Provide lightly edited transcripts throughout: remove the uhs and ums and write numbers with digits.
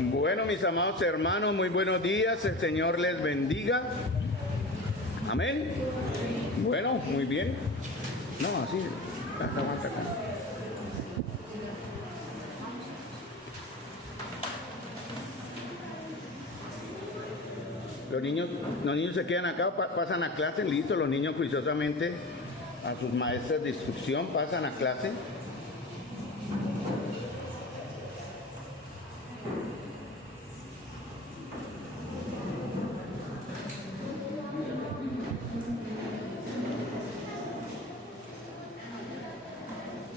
Bueno, mis amados hermanos, muy buenos días, el Señor les bendiga. Amén. Bueno, muy bien. No, así, acá. Los niños se quedan acá, pasan a clase, listo, los niños juiciosamente a sus maestras de instrucción pasan a clase.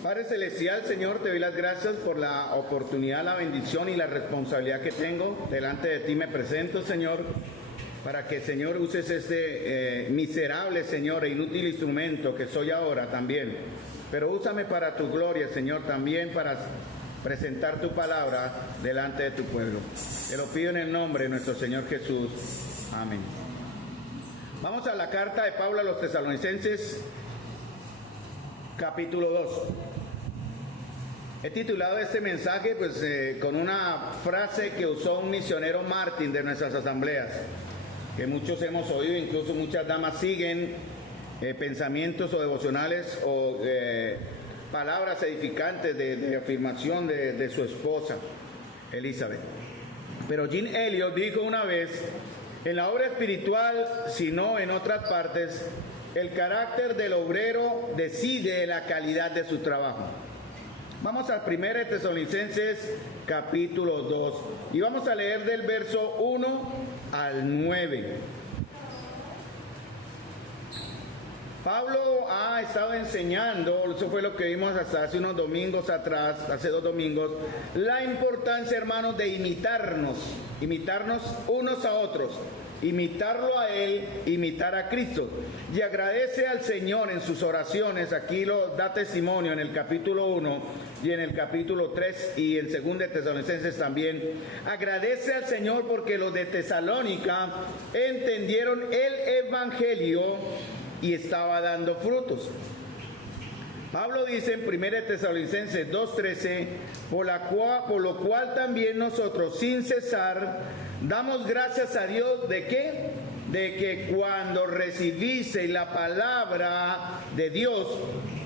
Padre Celestial, Señor, te doy las gracias por la oportunidad, la bendición y la responsabilidad que tengo. Delante de ti me presento, Señor, para que, Señor, uses este miserable, Señor, e inútil instrumento que soy ahora también. Pero úsame para tu gloria, Señor, también para presentar tu palabra delante de tu pueblo. Te lo pido en el nombre de nuestro Señor Jesús. Amén. Vamos a la carta de Pablo a los Tesalonicenses, capítulo 2. He titulado este mensaje pues con una frase que usó un misionero mártir de nuestras asambleas, que muchos hemos oído, incluso muchas damas siguen pensamientos o devocionales o palabras edificantes de afirmación de su esposa, Elizabeth. Pero Jim Elliot dijo una vez, en la obra espiritual, si no en otras partes, el carácter del obrero decide la calidad de su trabajo. Vamos a 1 Tesalonicenses capítulo 2 y vamos a leer del verso 1 al 9. Pablo ha estado enseñando, eso fue lo que vimos hasta hace unos domingos atrás, hace 2 domingos, la importancia, hermanos, de imitarnos unos a otros. Imitarlo a Él, imitar a Cristo. Y agradece al Señor en sus oraciones, aquí lo da testimonio en el capítulo 1 y en el capítulo 3 y en 2 de Tesalonicenses también. Agradece al Señor porque los de Tesalónica entendieron el Evangelio y estaba dando frutos. Pablo dice en 1 Tesalonicenses 2:13, por lo cual también nosotros sin cesar damos gracias a Dios ¿de qué? De que cuando recibisteis la palabra de Dios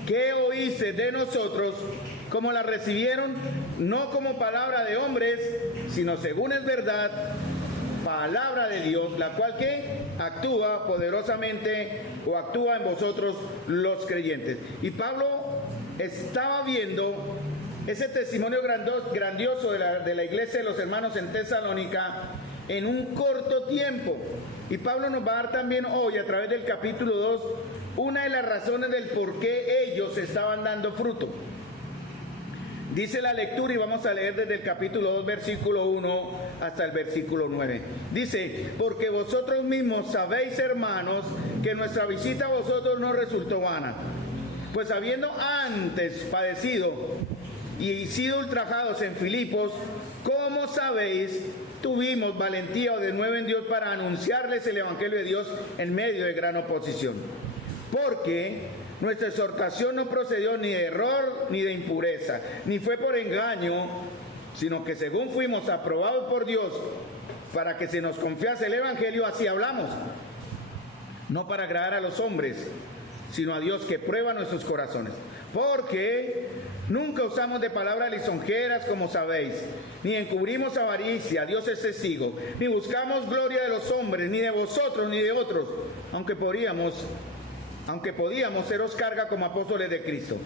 que oíste de nosotros, ¿cómo la recibieron? No como palabra de hombres, sino según es verdad, palabra de Dios, la cual que actúa poderosamente o actúa en vosotros los creyentes. Y Pablo estaba viendo ese testimonio grandioso de la iglesia de los hermanos en Tesalónica en un corto tiempo. Y Pablo nos va a dar también hoy, a través del capítulo 2, una de las razones del por qué ellos estaban dando fruto. Dice la lectura y vamos a leer desde el capítulo 2, versículo 1 hasta el versículo 9. Dice, porque vosotros mismos sabéis, hermanos, que nuestra visita a vosotros no resultó vana. Pues habiendo antes padecido y sido ultrajados en Filipos, como sabéis, tuvimos valentía de nuevo en Dios para anunciarles el Evangelio de Dios en medio de gran oposición. Porque nuestra exhortación no procedió ni de error ni de impureza, ni fue por engaño, sino que según fuimos aprobados por Dios para que se nos confiase el Evangelio, así hablamos. No para agradar a los hombres, sino a Dios que prueba nuestros corazones. Porque nunca usamos de palabras lisonjeras, como sabéis, ni encubrimos avaricia, Dios es testigo, ni buscamos gloria de los hombres, ni de vosotros, ni de otros, aunque podíamos seros carga como apóstoles de Cristo.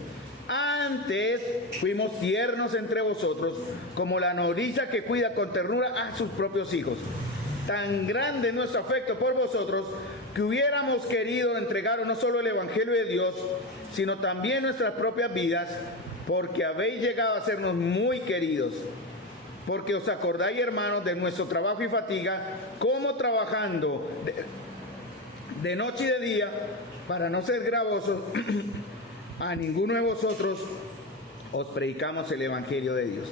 Antes fuimos tiernos entre vosotros, como la nodriza que cuida con ternura a sus propios hijos. Tan grande es nuestro afecto por vosotros, que hubiéramos querido entregaros no solo el Evangelio de Dios, sino también nuestras propias vidas, porque habéis llegado a sernos muy queridos. Porque os acordáis, hermanos, de nuestro trabajo y fatiga, como trabajando de noche y de día, para no ser gravosos, a ninguno de vosotros os predicamos el Evangelio de Dios.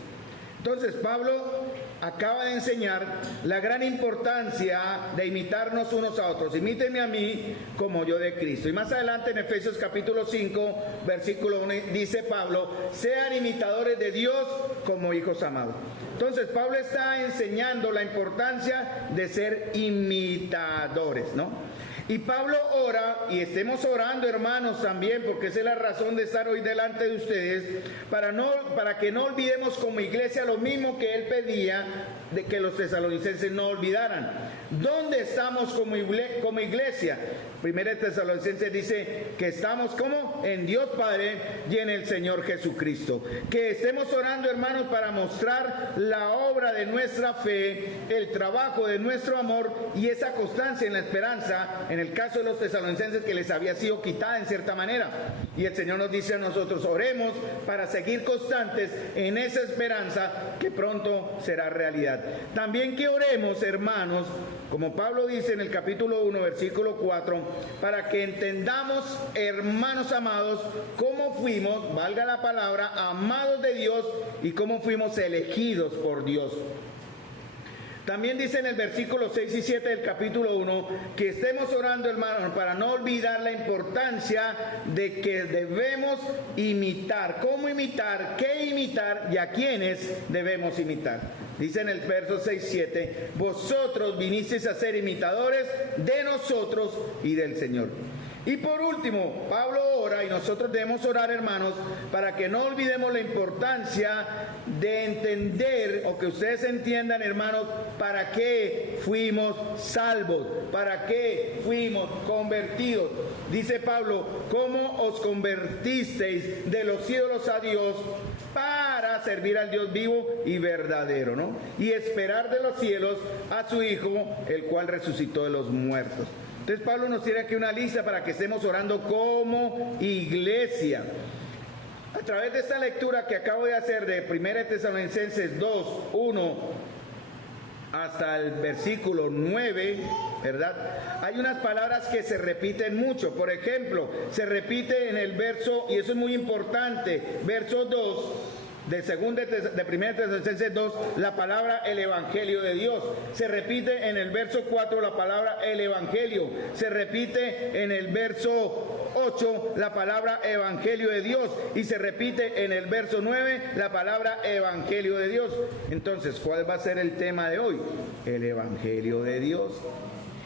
Entonces Pablo acaba de enseñar la gran importancia de imitarnos unos a otros. Imítenme a mí como yo de Cristo. Y más adelante en Efesios capítulo 5, versículo 1, dice Pablo, sean imitadores de Dios como hijos amados. Entonces Pablo está enseñando la importancia de ser imitadores, ¿no? Y Pablo ora, y estemos orando, hermanos, también, porque esa es la razón de estar hoy delante de ustedes, para que no olvidemos como iglesia lo mismo que él pedía de que los tesalonicenses no olvidaran. ¿Dónde estamos como iglesia? Primera Tesalonicenses dice que estamos como en Dios Padre y en el Señor Jesucristo. Que estemos orando, hermanos, para mostrar la obra de nuestra fe, el trabajo de nuestro amor y esa constancia en la esperanza, en el caso de los tesalonicenses que les había sido quitada en cierta manera. Y el Señor nos dice a nosotros, oremos para seguir constantes en esa esperanza que pronto será realidad. También que oremos, hermanos, como Pablo dice en el capítulo 1, versículo 4, para que entendamos, hermanos amados, cómo fuimos, valga la palabra, amados de Dios y cómo fuimos elegidos por Dios. También dice en el versículo 6 y 7 del capítulo 1 que estemos orando, hermanos, para no olvidar la importancia de que debemos imitar. ¿Cómo imitar? ¿Qué imitar? ¿Y a quiénes debemos imitar? Dice en el verso 6 y 7, vosotros vinisteis a ser imitadores de nosotros y del Señor. Y por último, Pablo ora, y nosotros debemos orar, hermanos, para que no olvidemos la importancia de entender, o que ustedes entiendan, hermanos, para qué fuimos salvos, para qué fuimos convertidos. Dice Pablo, ¿cómo os convertisteis de los ídolos a Dios para servir al Dios vivo y verdadero, ¿no? Y esperar de los cielos a su Hijo, el cual resucitó de los muertos. Entonces Pablo nos tiene aquí una lista para que estemos orando como iglesia. A través de esta lectura que acabo de hacer de 1 Tesalonicenses 2, 1 hasta el versículo 9, ¿verdad? Hay unas palabras que se repiten mucho. Por ejemplo, se repite en el verso, y eso es muy importante, verso 2, de 1 Tesalonicenses 2, la palabra el Evangelio de Dios. Se repite en el verso 4 la palabra el Evangelio. Se repite en el verso 8 la palabra Evangelio de Dios. Y se repite en el verso 9 la palabra Evangelio de Dios. Entonces, ¿cuál va a ser el tema de hoy? El Evangelio de Dios.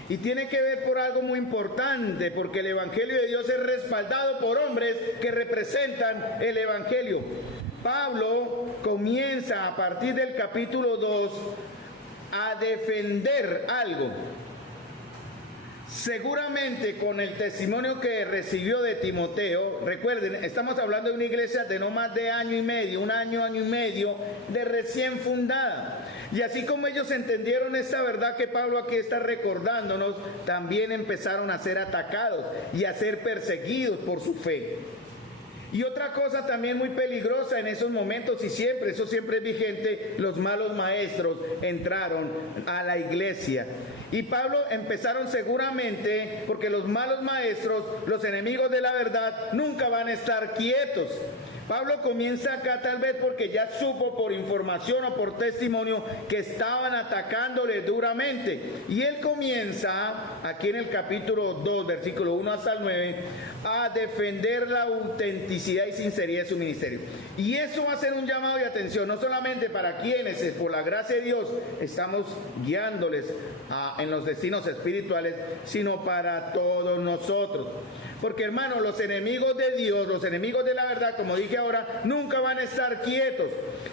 Y tiene que ver por algo muy importante, porque el Evangelio de Dios es respaldado por hombres que representan el Evangelio. Pablo comienza a partir del capítulo 2 a defender algo. Seguramente con el testimonio que recibió de Timoteo, recuerden, estamos hablando de una iglesia de no más de año y medio, un año y medio, de recién fundada. Y así como ellos entendieron esta verdad que Pablo aquí está recordándonos, también empezaron a ser atacados y a ser perseguidos por su fe. Y otra cosa también muy peligrosa en esos momentos, y siempre, eso siempre es vigente, los malos maestros entraron a la iglesia. Y Pablo empezaron seguramente, porque los malos maestros, los enemigos de la verdad, nunca van a estar quietos. Pablo comienza acá tal vez porque ya supo por información o por testimonio que estaban atacándole duramente. Y él comienza aquí en el capítulo 2, versículo 1 hasta el 9, a defender la autenticidad y sinceridad de su ministerio. Y eso va a ser un llamado de atención, no solamente para quienes, por la gracia de Dios, estamos guiándoles en los destinos espirituales, sino para todos nosotros. Porque, hermanos, los enemigos de Dios, los enemigos de la verdad, como dije ahora, nunca van a estar quietos.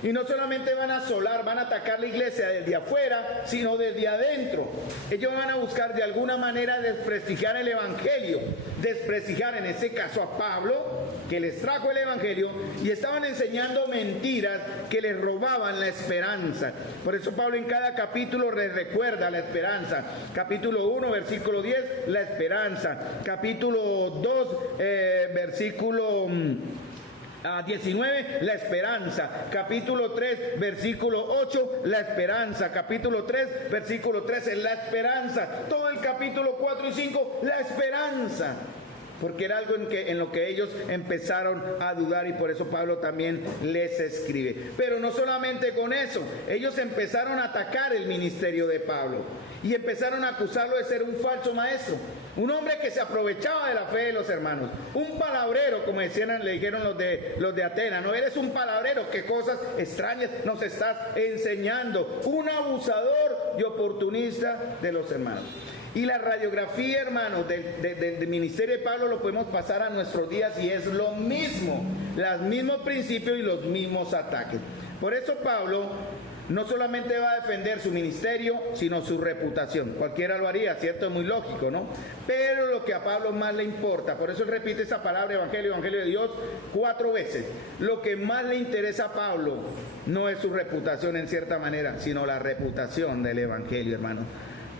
Y no solamente van a asolar, van a atacar la iglesia desde afuera, sino desde adentro. Ellos van a buscar de alguna manera desprestigiar el Evangelio, desprestigiar en este caso a Pablo, que les trajo el Evangelio, y estaban enseñando mentiras que les robaban la esperanza. Por eso Pablo en cada capítulo les recuerda la esperanza. Capítulo 1, versículo 10, la esperanza. Capítulo 2, versículo 19, la esperanza. Capítulo 3, versículo 8, la esperanza. Capítulo 3, versículo 13, la esperanza. Todo el capítulo 4 y 5, la esperanza. porque era algo en lo que ellos empezaron a dudar, y por eso Pablo también les escribe. Pero no solamente con eso, ellos empezaron a atacar el ministerio de Pablo y empezaron a acusarlo de ser un falso maestro, un hombre que se aprovechaba de la fe de los hermanos, un palabrero, como le dijeron los de Atenas. No eres un palabrero, qué cosas extrañas nos estás enseñando, un abusador y oportunista de los hermanos. Y la radiografía, hermanos, del ministerio de Pablo lo podemos pasar a nuestros días y es lo mismo, los mismos principios y los mismos ataques. Por eso Pablo no solamente va a defender su ministerio, sino su reputación. Cualquiera lo haría, ¿cierto? Es muy lógico, ¿no? Pero lo que a Pablo más le importa, por eso él repite esa palabra evangelio, evangelio de Dios 4 veces. Lo que más le interesa a Pablo no es su reputación en cierta manera, sino la reputación del evangelio, hermano.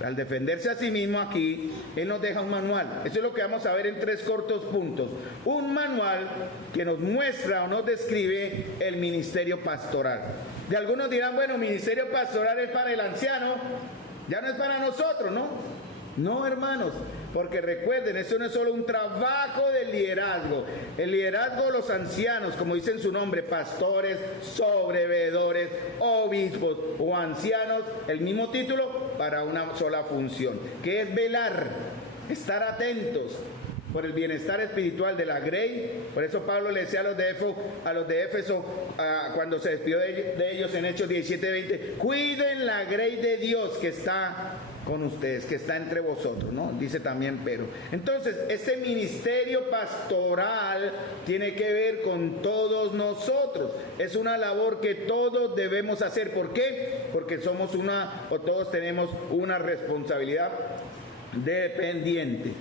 Al defenderse a sí mismo aquí, él nos deja un manual. Eso es lo que vamos a ver en 3 cortos puntos. Un manual que nos muestra o nos describe el ministerio pastoral. De algunos dirán, bueno, ministerio pastoral es para el anciano, ya no es para nosotros, ¿no? No, hermanos, porque recuerden, eso no es solo un trabajo de liderazgo. El liderazgo de los ancianos, como dice en su nombre, pastores, sobreveedores, obispos o ancianos, el mismo título para una sola función, que es velar, estar atentos por el bienestar espiritual de la grey. Por eso Pablo le decía a los de Éfeso, cuando se despidió de ellos en Hechos 17:20, cuiden la grey de Dios que está con ustedes, que está entre vosotros, ¿no? Dice también Pedro. Entonces, este ministerio pastoral tiene que ver con todos nosotros. Es una labor que todos debemos hacer. ¿Por qué? Porque todos tenemos una responsabilidad dependiente.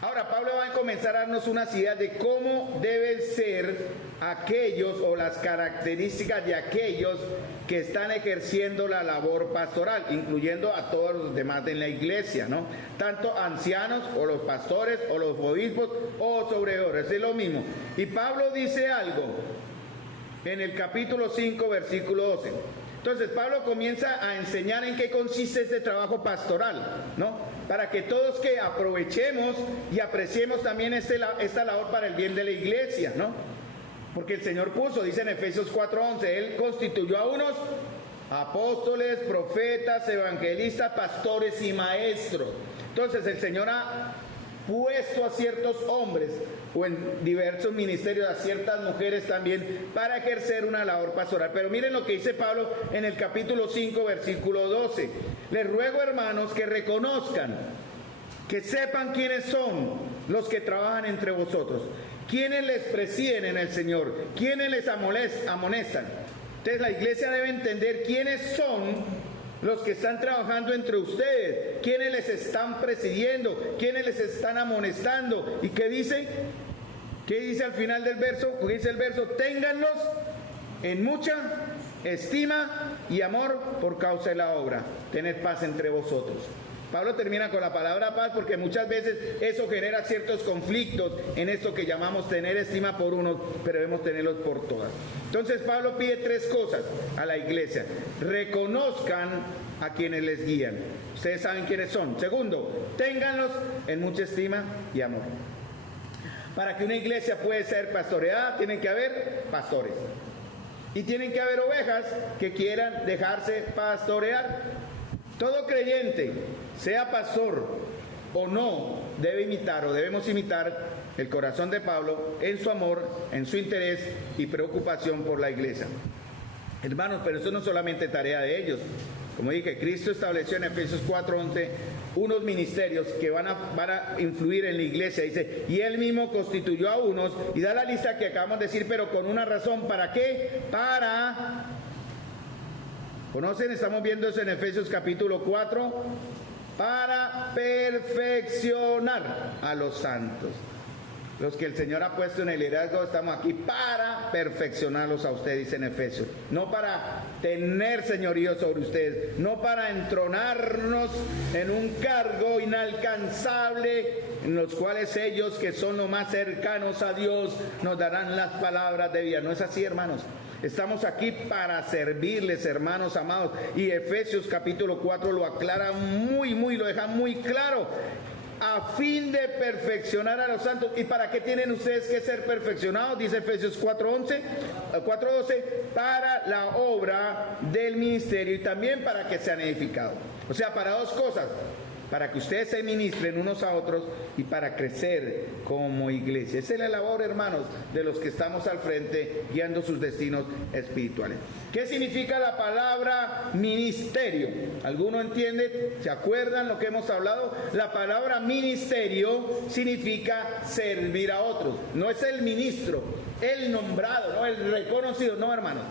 Ahora, Pablo va a comenzar a darnos unas ideas de cómo deben ser aquellos o las características de aquellos que están ejerciendo la labor pastoral, incluyendo a todos los demás en la iglesia, ¿no? Tanto ancianos o los pastores o los obispos o sobreveedores, es lo mismo. Y Pablo dice algo en el capítulo 5, versículo 12. Entonces Pablo comienza a enseñar en qué consiste este trabajo pastoral, ¿no? Para que todos que aprovechemos y apreciemos también esta labor para el bien de la iglesia, ¿no? Porque el Señor puso, dice en Efesios 4:11, Él constituyó a unos apóstoles, profetas, evangelistas, pastores y maestros. Entonces el Señor ha puesto a ciertos hombres o en diversos ministerios a ciertas mujeres también para ejercer una labor pastoral. Pero miren lo que dice Pablo en el capítulo 5, versículo 12. Les ruego, hermanos, que reconozcan, que sepan quiénes son los que trabajan entre vosotros, quiénes les presiden en el Señor, quiénes les amonestan. Entonces la iglesia debe entender quiénes son los que están trabajando entre ustedes, quienes les están presidiendo, quienes les están amonestando. ¿Y qué dice? ¿Qué dice al final del verso? ¿Qué dice el verso? Ténganlos en mucha estima y amor por causa de la obra. Tened paz entre vosotros. Pablo termina con la palabra paz porque muchas veces eso genera ciertos conflictos en esto que llamamos tener estima por unos, pero debemos tenerlos por todas. Entonces Pablo pide 3 cosas a la iglesia. Reconozcan a quienes les guían. Ustedes saben quiénes son. Segundo, ténganlos en mucha estima y amor. Para que una iglesia pueda ser pastoreada, tienen que haber pastores. Y tienen que haber ovejas que quieran dejarse pastorear. Todo creyente, sea pastor o no, debemos imitar el corazón de Pablo en su amor, en su interés y preocupación por la iglesia. Hermanos, pero eso no es solamente tarea de ellos. Como dije, Cristo estableció en Efesios 4:11 unos ministerios que van a influir en la iglesia. Dice, y Él mismo constituyó a unos, y da la lista que acabamos de decir, pero con una razón. ¿Para qué? ¿Conocen? Estamos viendo eso en Efesios capítulo 4. Para perfeccionar a los santos. Los que el Señor ha puesto en el liderazgo, estamos aquí para perfeccionarlos a ustedes, dice en Efesios. No para tener señorío sobre ustedes, no para entronarnos en un cargo inalcanzable, en los cuales ellos, que son los más cercanos a Dios, nos darán las palabras de vida. No es así, hermanos. Estamos aquí para servirles, hermanos amados. Y Efesios capítulo 4 lo aclara lo deja muy claro. a fin de perfeccionar a los santos. ¿Y para qué tienen ustedes que ser perfeccionados? Dice Efesios 4:12, para la obra del ministerio y también para que sean edificados. O sea, para dos cosas: para que ustedes se ministren unos a otros y para crecer como iglesia. Esa es la labor, hermanos, de los que estamos al frente guiando sus destinos espirituales. ¿Qué significa la palabra ministerio? ¿Alguno entiende? ¿Se acuerdan lo que hemos hablado? La palabra ministerio significa servir a otros. No es el ministro, el nombrado, no el reconocido, no, hermanos.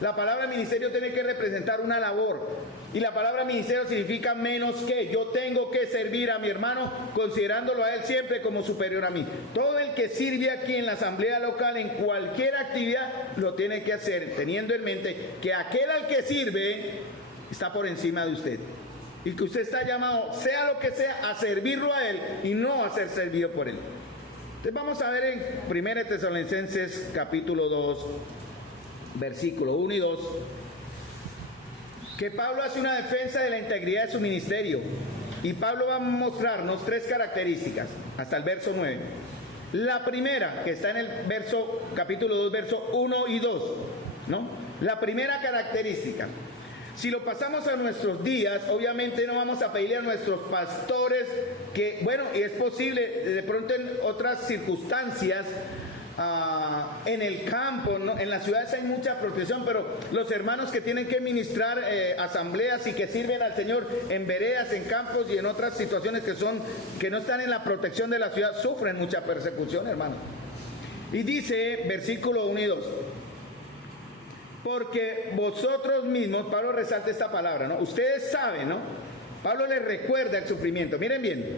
La palabra ministerio tiene que representar una labor. Y la palabra ministerio significa menos que. Yo tengo que servir a mi hermano considerándolo a él siempre como superior a mí. Todo el que sirve aquí en la asamblea local, en cualquier actividad, lo tiene que hacer teniendo en mente que aquel al que sirve está por encima de usted. Y que usted está llamado, sea lo que sea, a servirlo a él y no a ser servido por él. Entonces vamos a ver en 1 Tesalonicenses capítulo 2, versículo 1 y 2, que Pablo hace una defensa de la integridad de su ministerio. Y Pablo va a mostrarnos tres características hasta el verso 9. La primera, que está en el capítulo 2, verso 1 y 2, ¿no? La primera característica. Si lo pasamos a nuestros días, obviamente no vamos a pedirle a nuestros pastores que, bueno, y es posible de pronto en otras circunstancias, en el campo, ¿no? En las ciudades hay mucha protección, pero los hermanos que tienen que ministrar asambleas y que sirven al Señor en veredas, en campos y en otras situaciones que no están en la protección de la ciudad, sufren mucha persecución, hermano. Y dice, versículo 1 y 2, porque vosotros mismos, Pablo resalta esta palabra, ¿no? Ustedes saben, ¿no? Pablo les recuerda el sufrimiento. Miren bien,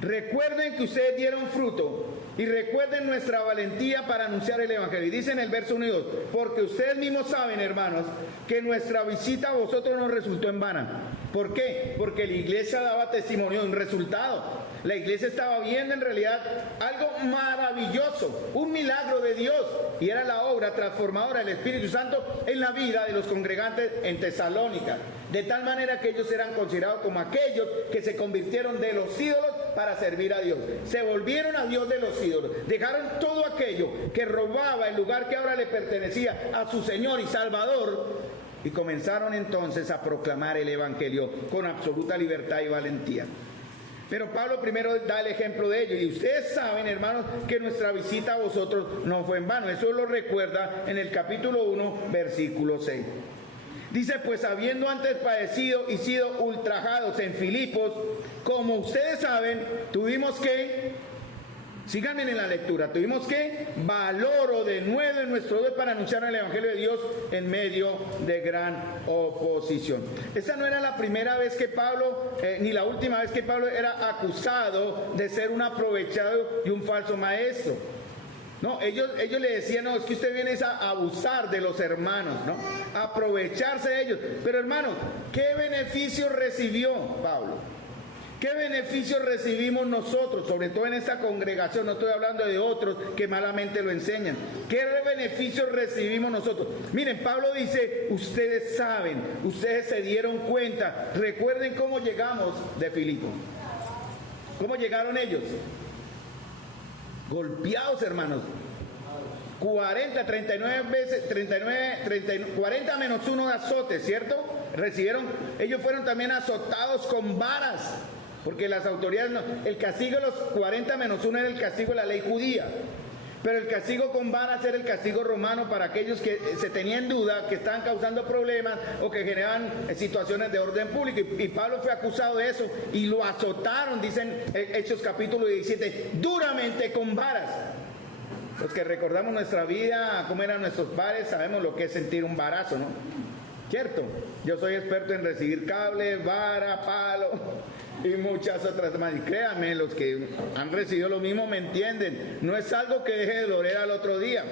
recuerden que ustedes dieron fruto y recuerden nuestra valentía para anunciar el Evangelio. Y dice en el verso 1 y 2, porque ustedes mismos saben, hermanos, que nuestra visita a vosotros no resultó en vana. ¿Por qué? Porque la iglesia daba testimonio de un resultado. La iglesia estaba viendo en realidad algo maravilloso, un milagro de Dios, y era la obra transformadora del Espíritu Santo en la vida de los congregantes en Tesalónica, de tal manera que ellos eran considerados como aquellos que se convirtieron de los ídolos para servir a Dios, se volvieron a Dios de los ídolos, dejaron todo aquello que robaba el lugar que ahora le pertenecía a su Señor y Salvador, y comenzaron entonces a proclamar el Evangelio con absoluta libertad y valentía. Pero Pablo primero da el ejemplo de ello. Y ustedes saben, hermanos, que nuestra visita a vosotros no fue en vano. Eso lo recuerda en el capítulo 1, versículo 6. Dice, pues habiendo antes padecido y sido ultrajados en Filipos, como ustedes saben, tuvimos que, síganme en la lectura, tuvimos que valor de nuevo en nuestro Dios para anunciar el Evangelio de Dios en medio de gran oposición. Esta no era la primera vez que Pablo, ni la última vez que Pablo era acusado de ser un aprovechado y un falso maestro. No, ellos le decían, no, es que usted viene a abusar de los hermanos, ¿no? A aprovecharse de ellos. Pero hermanos, ¿qué beneficio recibió Pablo? ¿Qué beneficios recibimos nosotros, sobre todo en esta congregación? No estoy hablando de otros que malamente lo enseñan. ¿Qué beneficios recibimos nosotros? Miren, Pablo dice, ustedes saben, ustedes se dieron cuenta. Recuerden cómo llegamos de Filipos. ¿Cómo llegaron ellos? Golpeados, hermanos. 40 menos 1 de azote, ¿cierto? Ellos fueron también azotados con varas. Porque las autoridades, el castigo de los 40 menos 1 era el castigo de la ley judía. Pero el castigo con varas era el castigo romano para aquellos que se tenían duda, que estaban causando problemas o que generaban situaciones de orden público. Y Pablo fue acusado de eso y lo azotaron, dicen Hechos capítulo 17, duramente con varas. Los que recordamos nuestra vida, cómo eran nuestros padres, sabemos lo que es sentir un varazo, ¿no? ¿Cierto? Yo soy experto en recibir cable, vara, palo y muchas otras más. Y créanme, los que han recibido lo mismo me entienden. No es algo que deje de doler al otro día.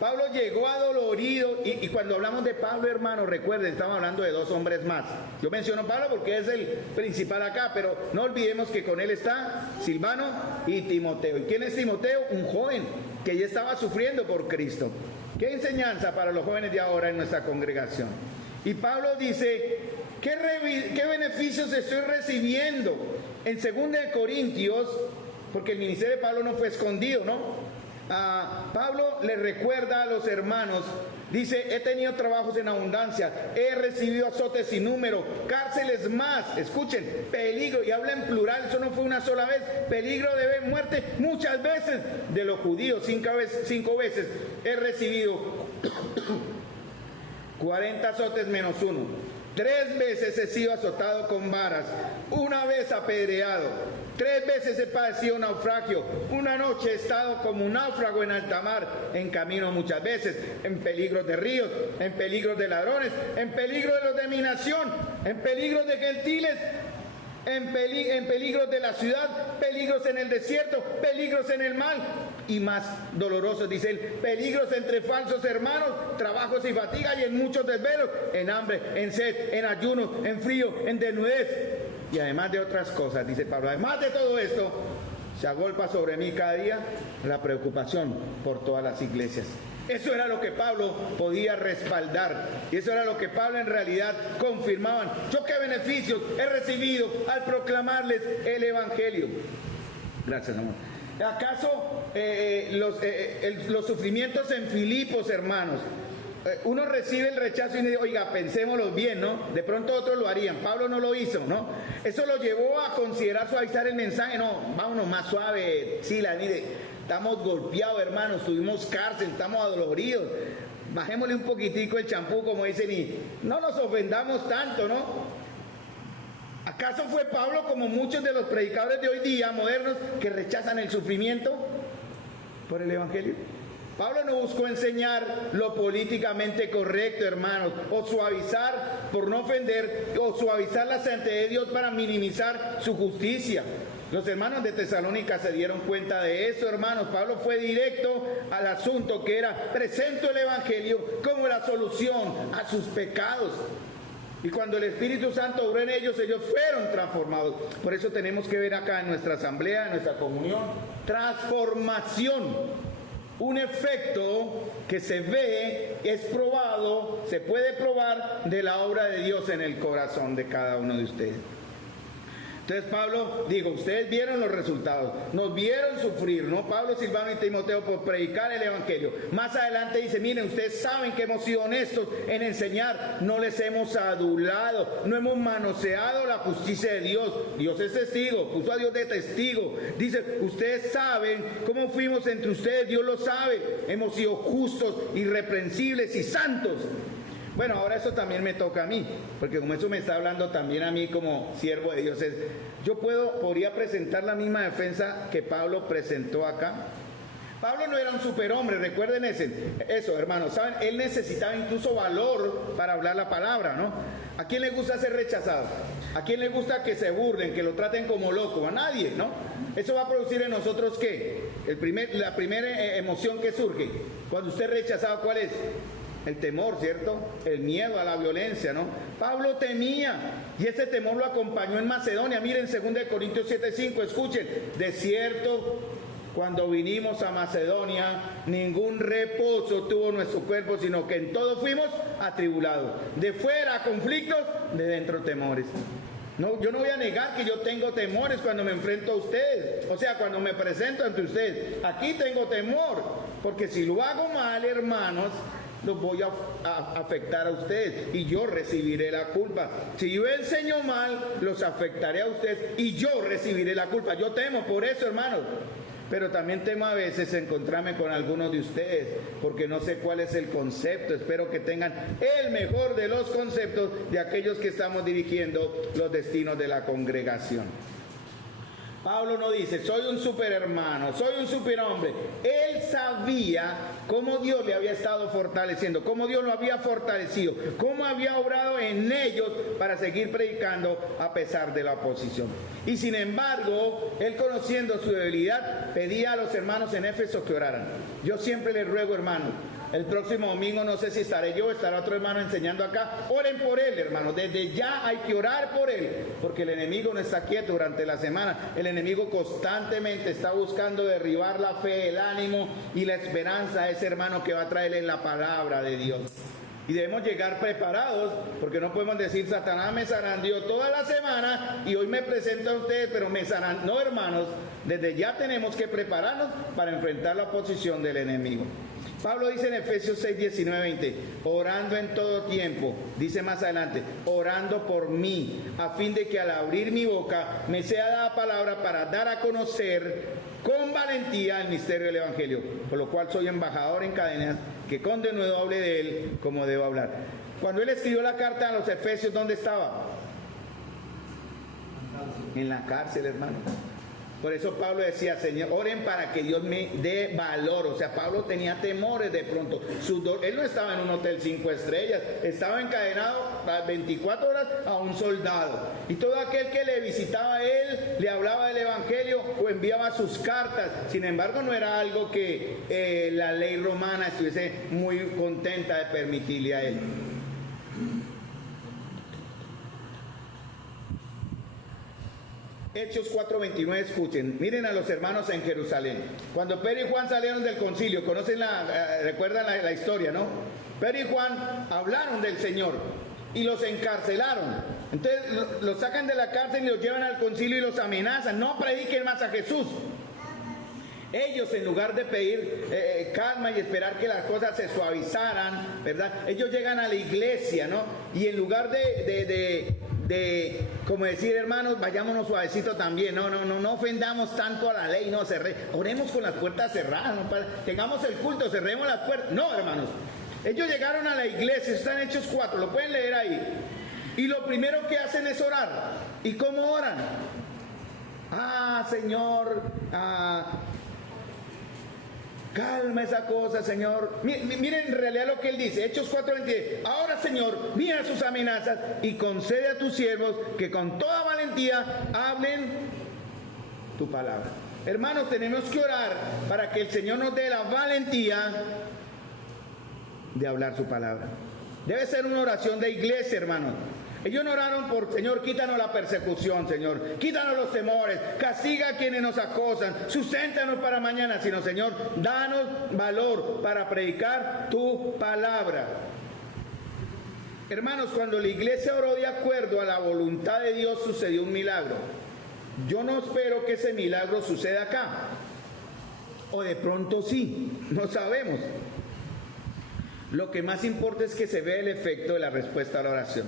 Pablo llegó adolorido y cuando hablamos de Pablo, hermano, recuerden, estamos hablando de dos hombres más. Yo menciono a Pablo porque es el principal acá, pero no olvidemos que con él está Silvano y Timoteo. ¿Y quién es Timoteo? Un joven que ya estaba sufriendo por Cristo. ¿Qué enseñanza para los jóvenes de ahora en nuestra congregación? Y Pablo dice ¿Qué beneficios estoy recibiendo? En 2 de Corintios, porque el ministerio de Pablo no fue escondido, ¿no? Pablo le recuerda a los hermanos, dice, he tenido trabajos en abundancia, he recibido azotes sin número, cárceles más, escuchen, peligro, y habla en plural, eso no fue una sola vez, peligro de muerte muchas veces de los judíos, 5 veces he recibido 40 azotes menos uno, 3 veces he sido azotado con varas, 1 vez apedreado, 3 veces he padecido naufragio, 1 noche he estado como un náufrago en alta mar, en camino muchas veces, en peligros de ríos, en peligros de ladrones, en peligro de los de mi nación, en peligros de gentiles, en peligros de la ciudad, peligros en el desierto, peligros en el mar, y más dolorosos, dice él, peligros entre falsos hermanos, trabajos y fatiga y en muchos desvelos, en hambre, en sed, en ayuno, en frío, en desnudez. Y además de otras cosas, dice Pablo, además de todo esto, se agolpa sobre mí cada día la preocupación por todas las iglesias. Eso era lo que Pablo podía respaldar. Y eso era lo que Pablo en realidad confirmaban. ¿Yo qué beneficios he recibido al proclamarles el Evangelio? Gracias, amor. ¿Acaso los sufrimientos en Filipos, hermanos? Uno recibe el rechazo y dice, oiga, pensémoslo bien, ¿no? De pronto otros lo harían, Pablo no lo hizo, ¿no? Eso lo llevó a considerar suavizar el mensaje, no, vámonos más suave, sí, mire, estamos golpeados, hermanos, tuvimos cárcel, estamos adoloridos, bajémosle un poquitico el champú, como dicen, y no nos ofendamos tanto, ¿no? ¿Acaso fue Pablo como muchos de los predicadores de hoy día, modernos, que rechazan el sufrimiento por el Evangelio? Pablo no buscó enseñar lo políticamente correcto, hermanos, o suavizar por no ofender, o suavizar la santidad de Dios para minimizar su justicia. Los hermanos de Tesalónica se dieron cuenta de eso, hermanos. Pablo fue directo al asunto, que era presento el Evangelio como la solución a sus pecados. Y cuando el Espíritu Santo obró en ellos, ellos fueron transformados. Por eso tenemos que ver acá en nuestra asamblea, en nuestra comunión, transformación. Un efecto que se ve, es probado, se puede probar de la obra de Dios en el corazón de cada uno de ustedes. Entonces Pablo, digo, ustedes vieron los resultados, nos vieron sufrir, ¿no? Pablo, Silvano y Timoteo por predicar el Evangelio. Más adelante dice, miren, ustedes saben que hemos sido honestos en enseñar, no les hemos adulado, no hemos manoseado la justicia de Dios. Dios es testigo, puso a Dios de testigo. Dice, ustedes saben cómo fuimos entre ustedes, Dios lo sabe, hemos sido justos, irreprensibles y santos. Bueno, ahora eso también me toca a mí, porque como eso me está hablando también a mí como siervo de Dios, yo podría presentar la misma defensa que Pablo presentó acá. Pablo no era un superhombre, recuerden eso, hermanos, ¿saben? Él necesitaba incluso valor para hablar la palabra, ¿no? ¿A quién le gusta ser rechazado? ¿A quién le gusta que se burlen, que lo traten como loco? A nadie, ¿no? Eso va a producir en nosotros, ¿qué? La primera emoción que surge cuando usted es rechazado, ¿cuál es? El temor, ¿cierto? El miedo a la violencia, ¿no? Pablo temía y ese temor lo acompañó en Macedonia. Miren 2 Corintios 7:5, escuchen. De cierto, cuando vinimos a Macedonia, ningún reposo tuvo nuestro cuerpo, sino que en todo fuimos atribulados. De fuera conflictos, de dentro temores. No, yo no voy a negar que yo tengo temores cuando me enfrento a ustedes, o sea, cuando me presento ante ustedes. Aquí tengo temor, porque si lo hago mal, hermanos, los voy a afectar a ustedes y yo recibiré la culpa. Si yo enseño mal, los afectaré a ustedes y yo recibiré la culpa. Yo temo por eso, hermanos. Pero también temo a veces encontrarme con algunos de ustedes, porque no sé cuál es el concepto. Espero que tengan el mejor de los conceptos de aquellos que estamos dirigiendo los destinos de la congregación. Pablo no dice, soy un superhermano, soy un superhombre. Él sabía cómo Dios le había estado fortaleciendo, cómo Dios lo había fortalecido, cómo había obrado en ellos para seguir predicando a pesar de la oposición. Y sin embargo, él, conociendo su debilidad, pedía a los hermanos en Éfeso que oraran. Yo siempre les ruego, hermanos, el próximo domingo no sé si estaré yo o estará otro hermano enseñando acá. Oren por él, hermano. Desde ya hay que orar por él, porque el enemigo no está quieto durante la semana. El enemigo constantemente está buscando derribar la fe, el ánimo y la esperanza a ese hermano que va a traerle la palabra de Dios. Y debemos llegar preparados, porque no podemos decir, Satanás me zarandeó toda la semana y hoy me presento a ustedes, pero me zarandeó. No, hermanos, desde ya tenemos que prepararnos para enfrentar la oposición del enemigo. Pablo dice en Efesios 6, 19, 20, orando en todo tiempo, dice más adelante, orando por mí, a fin de que al abrir mi boca me sea dada palabra para dar a conocer con valentía el misterio del Evangelio, por lo cual soy embajador en cadenas, que con denuedo hable de él como debo hablar. Cuando él escribió la carta a los Efesios, ¿dónde estaba? En la cárcel, hermano. Por eso Pablo decía, Señor, oren para que Dios me dé valor. O sea, Pablo tenía temores de pronto. Él no estaba en un hotel 5 estrellas, estaba encadenado a 24 horas a un soldado. Y todo aquel que le visitaba a él, le hablaba del Evangelio o enviaba sus cartas. Sin embargo, no era algo que la ley romana estuviese muy contenta de permitirle a él. Hechos 4:29, escuchen, miren a los hermanos en Jerusalén. Cuando Pedro y Juan salieron del concilio, conocen recuerdan la historia, ¿no? Pedro y Juan hablaron del Señor y los encarcelaron. Entonces los sacan de la cárcel y los llevan al concilio y los amenazan, no prediquen más a Jesús. Ellos, en lugar de pedir calma y esperar que las cosas se suavizaran, ¿verdad? Ellos llegan a la iglesia, ¿no? Y en lugar de como decir, hermanos, vayámonos suavecito también, no ofendamos tanto a la ley, no, oremos con las puertas cerradas, ¿no? Tengamos el culto, cerremos las puertas. No, hermanos, ellos llegaron a la iglesia, están en Hechos 4, lo pueden leer ahí, y lo primero que hacen es orar. ¿Y cómo oran? Señor, calma esa cosa, Señor. Miren en realidad lo que él dice, Hechos 4:20. Ahora, Señor, mira sus amenazas y concede a tus siervos que con toda valentía hablen tu palabra. Hermanos, tenemos que orar para que el Señor nos dé la valentía de hablar su palabra. Debe ser una oración de iglesia, hermanos. Ellos no oraron por, Señor, quítanos la persecución, Señor, quítanos los temores, castiga a quienes nos acosan, susténtanos para mañana, sino, Señor, danos valor para predicar tu palabra. Hermanos, cuando la iglesia oró de acuerdo a la voluntad de Dios, sucedió un milagro. Yo no espero que ese milagro suceda acá, o de pronto sí, no sabemos. Lo que más importa es que se vea el efecto de la respuesta a la oración.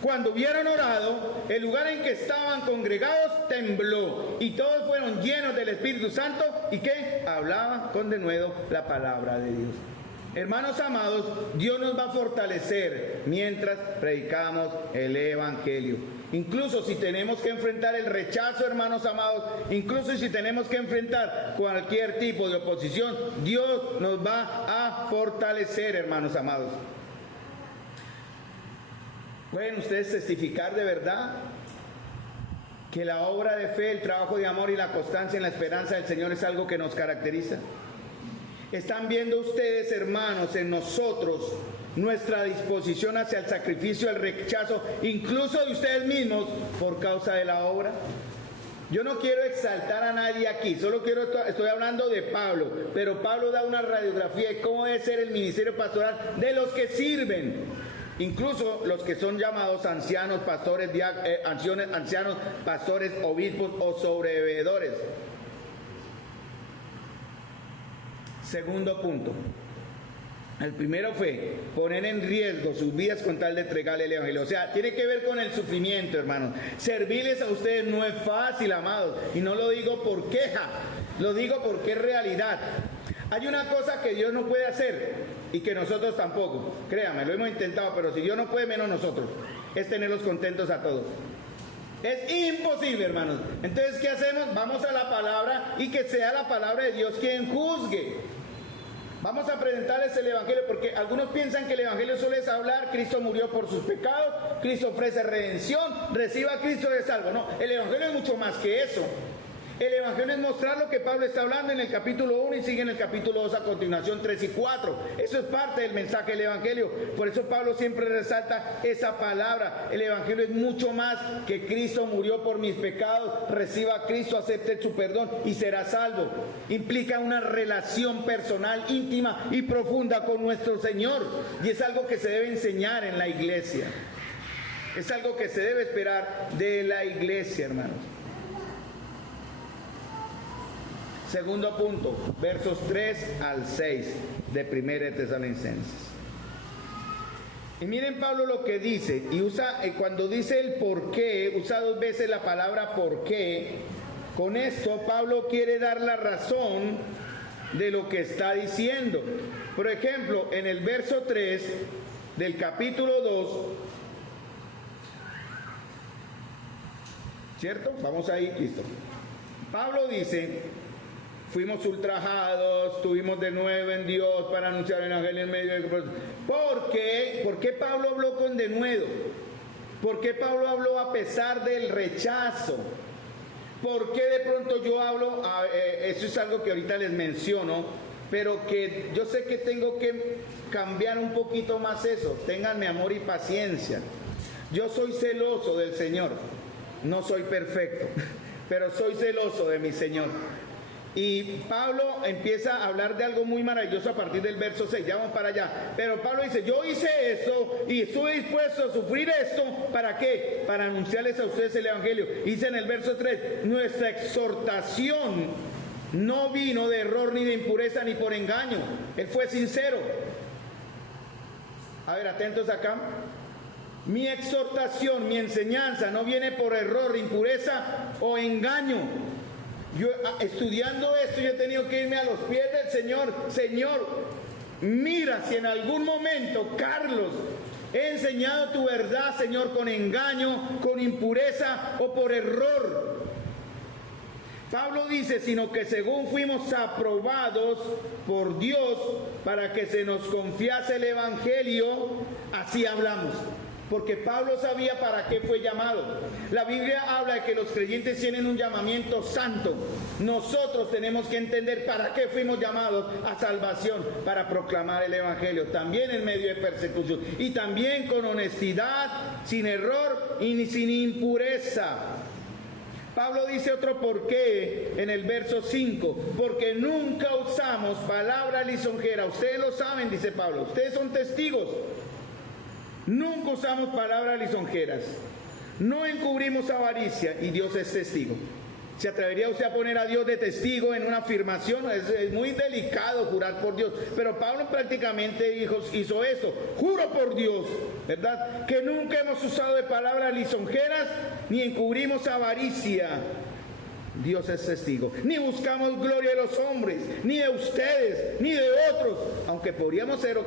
Cuando hubieron orado, el lugar en que estaban congregados tembló y todos fueron llenos del Espíritu Santo y que hablaban con denuedo la palabra de Dios. Hermanos amados, Dios nos va a fortalecer mientras predicamos el Evangelio. Incluso si tenemos que enfrentar el rechazo, hermanos amados, incluso si tenemos que enfrentar cualquier tipo de oposición, Dios nos va a fortalecer, hermanos amados. ¿Pueden ustedes testificar de verdad que la obra de fe, el trabajo de amor y la constancia en la esperanza del Señor es algo que nos caracteriza? ¿Están viendo ustedes, hermanos, en nosotros nuestra disposición hacia el sacrificio, el rechazo, incluso de ustedes mismos, por causa de la obra? Yo no quiero exaltar a nadie aquí, estoy hablando de Pablo, pero Pablo da una radiografía de cómo debe ser el ministerio pastoral de los que sirven, incluso los que son llamados ancianos, pastores, ancianos, pastores, obispos o sobreveedores. Segundo punto. El primero fue poner en riesgo sus vidas con tal de entregarle el Evangelio. O sea, tiene que ver con el sufrimiento, hermanos. Servirles a ustedes no es fácil, amados. Y no lo digo por queja, lo digo porque es realidad. Hay una cosa que Dios no puede hacer y que nosotros tampoco. Créame, lo hemos intentado, pero si Dios no puede, menos nosotros. Es tenerlos contentos a todos. Es imposible, hermanos. Entonces, ¿qué hacemos? Vamos a la palabra y que sea la palabra de Dios quien juzgue. Vamos a presentarles el Evangelio, porque algunos piensan que el Evangelio solo es hablar, Cristo murió por sus pecados, Cristo ofrece redención, reciba a Cristo de salvo. No, el Evangelio es mucho más que eso. El Evangelio es mostrar lo que Pablo está hablando en el capítulo 1 y sigue en el capítulo 2 a continuación, 3 y 4. Eso es parte del mensaje del Evangelio. Por eso Pablo siempre resalta esa palabra. El Evangelio es mucho más que Cristo murió por mis pecados, reciba a Cristo, acepte su perdón y será salvo. Implica una relación personal, íntima y profunda con nuestro Señor. Y es algo que se debe enseñar en la iglesia. Es algo que se debe esperar de la iglesia, hermanos. Segundo punto, versos 3 al 6 de 1 Tesalonicenses. Y miren Pablo lo que dice, y usa, cuando dice el por qué, usa 2 veces la palabra por qué. Con esto Pablo quiere dar la razón de lo que está diciendo. Por ejemplo, en el verso 3 del capítulo 2, ¿cierto? Vamos ahí, listo. Pablo dice: fuimos ultrajados, tuvimos de nuevo en Dios para anunciar el Evangelio en medio de... ¿Por qué Pablo habló con denuedo? ¿Por qué Pablo habló a pesar del rechazo? ¿Por qué de pronto yo hablo? Eso es algo que ahorita les menciono, pero que yo sé que tengo que cambiar un poquito más eso. Ténganme amor y paciencia. Yo soy celoso del Señor. No soy perfecto, pero soy celoso de mi Señor. Y Pablo empieza a hablar de algo muy maravilloso a partir del verso 6, ya vamos para allá. Pero Pablo dice: yo hice esto y estuve dispuesto a sufrir esto, ¿para qué? Para anunciarles a ustedes el Evangelio. Dice en el verso 3, nuestra exhortación no vino de error ni de impureza ni por engaño. Él fue sincero. A ver, atentos acá. Mi exhortación, mi enseñanza no viene por error, impureza o engaño. Yo estudiando esto, yo he tenido que irme a los pies del Señor. Señor, mira si en algún momento, Carlos, he enseñado tu verdad, Señor, con engaño, con impureza o por error. Pablo dice: sino que según fuimos aprobados por Dios para que se nos confiase el Evangelio, así hablamos. Porque Pablo sabía para qué fue llamado. La Biblia habla de que los creyentes tienen un llamamiento santo. Nosotros tenemos que entender para qué fuimos llamados a salvación, para proclamar el Evangelio, también en medio de persecución, y también con honestidad, sin error y sin impureza. Pablo dice otro por qué en el verso 5, porque nunca usamos palabra lisonjera. Ustedes lo saben, dice Pablo, ustedes son testigos. Nunca usamos palabras lisonjeras, no encubrimos avaricia, y Dios es testigo. ¿Se atrevería usted a poner a Dios de testigo en una afirmación? Es muy delicado jurar por Dios, pero Pablo prácticamente hizo eso: juro por Dios, ¿verdad?, que nunca hemos usado de palabras lisonjeras ni encubrimos avaricia. Dios es testigo. Ni buscamos gloria de los hombres, ni de ustedes, ni de otros, aunque podríamos seros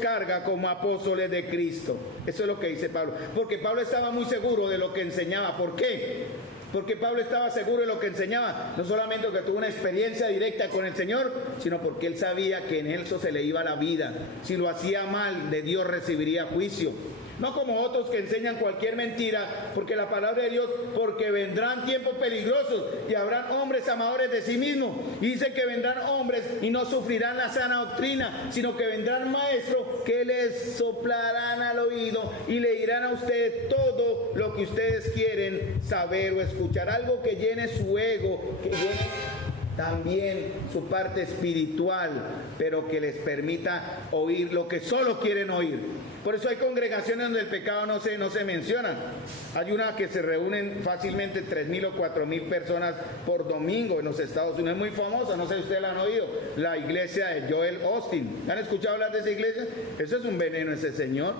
carga como apóstoles de Cristo. Eso es lo que dice Pablo, porque Pablo estaba muy seguro de lo que enseñaba. ¿Por qué? Porque Pablo estaba seguro de lo que enseñaba, no solamente porque tuvo una experiencia directa con el Señor, sino porque él sabía que en eso se le iba la vida. Si lo hacía mal, de Dios recibiría juicio. No como otros que enseñan cualquier mentira, porque la palabra de Dios, porque vendrán tiempos peligrosos y habrán hombres amadores de sí mismos. Y dice que vendrán hombres y no sufrirán la sana doctrina, sino que vendrán maestros que les soplarán al oído y le dirán a ustedes todo lo que ustedes quieren saber o escuchar. Algo que llene su ego, que llene también su parte espiritual, pero que les permita oír lo que solo quieren oír. Por eso hay congregaciones donde el pecado no se menciona. Hay una que se reúnen fácilmente 3.000 o 4.000 personas por domingo en los Estados Unidos. Es muy famosa, no sé si ustedes la han oído, la iglesia de Joel Osteen. ¿Han escuchado hablar de esa iglesia? Eso es un veneno, ese señor.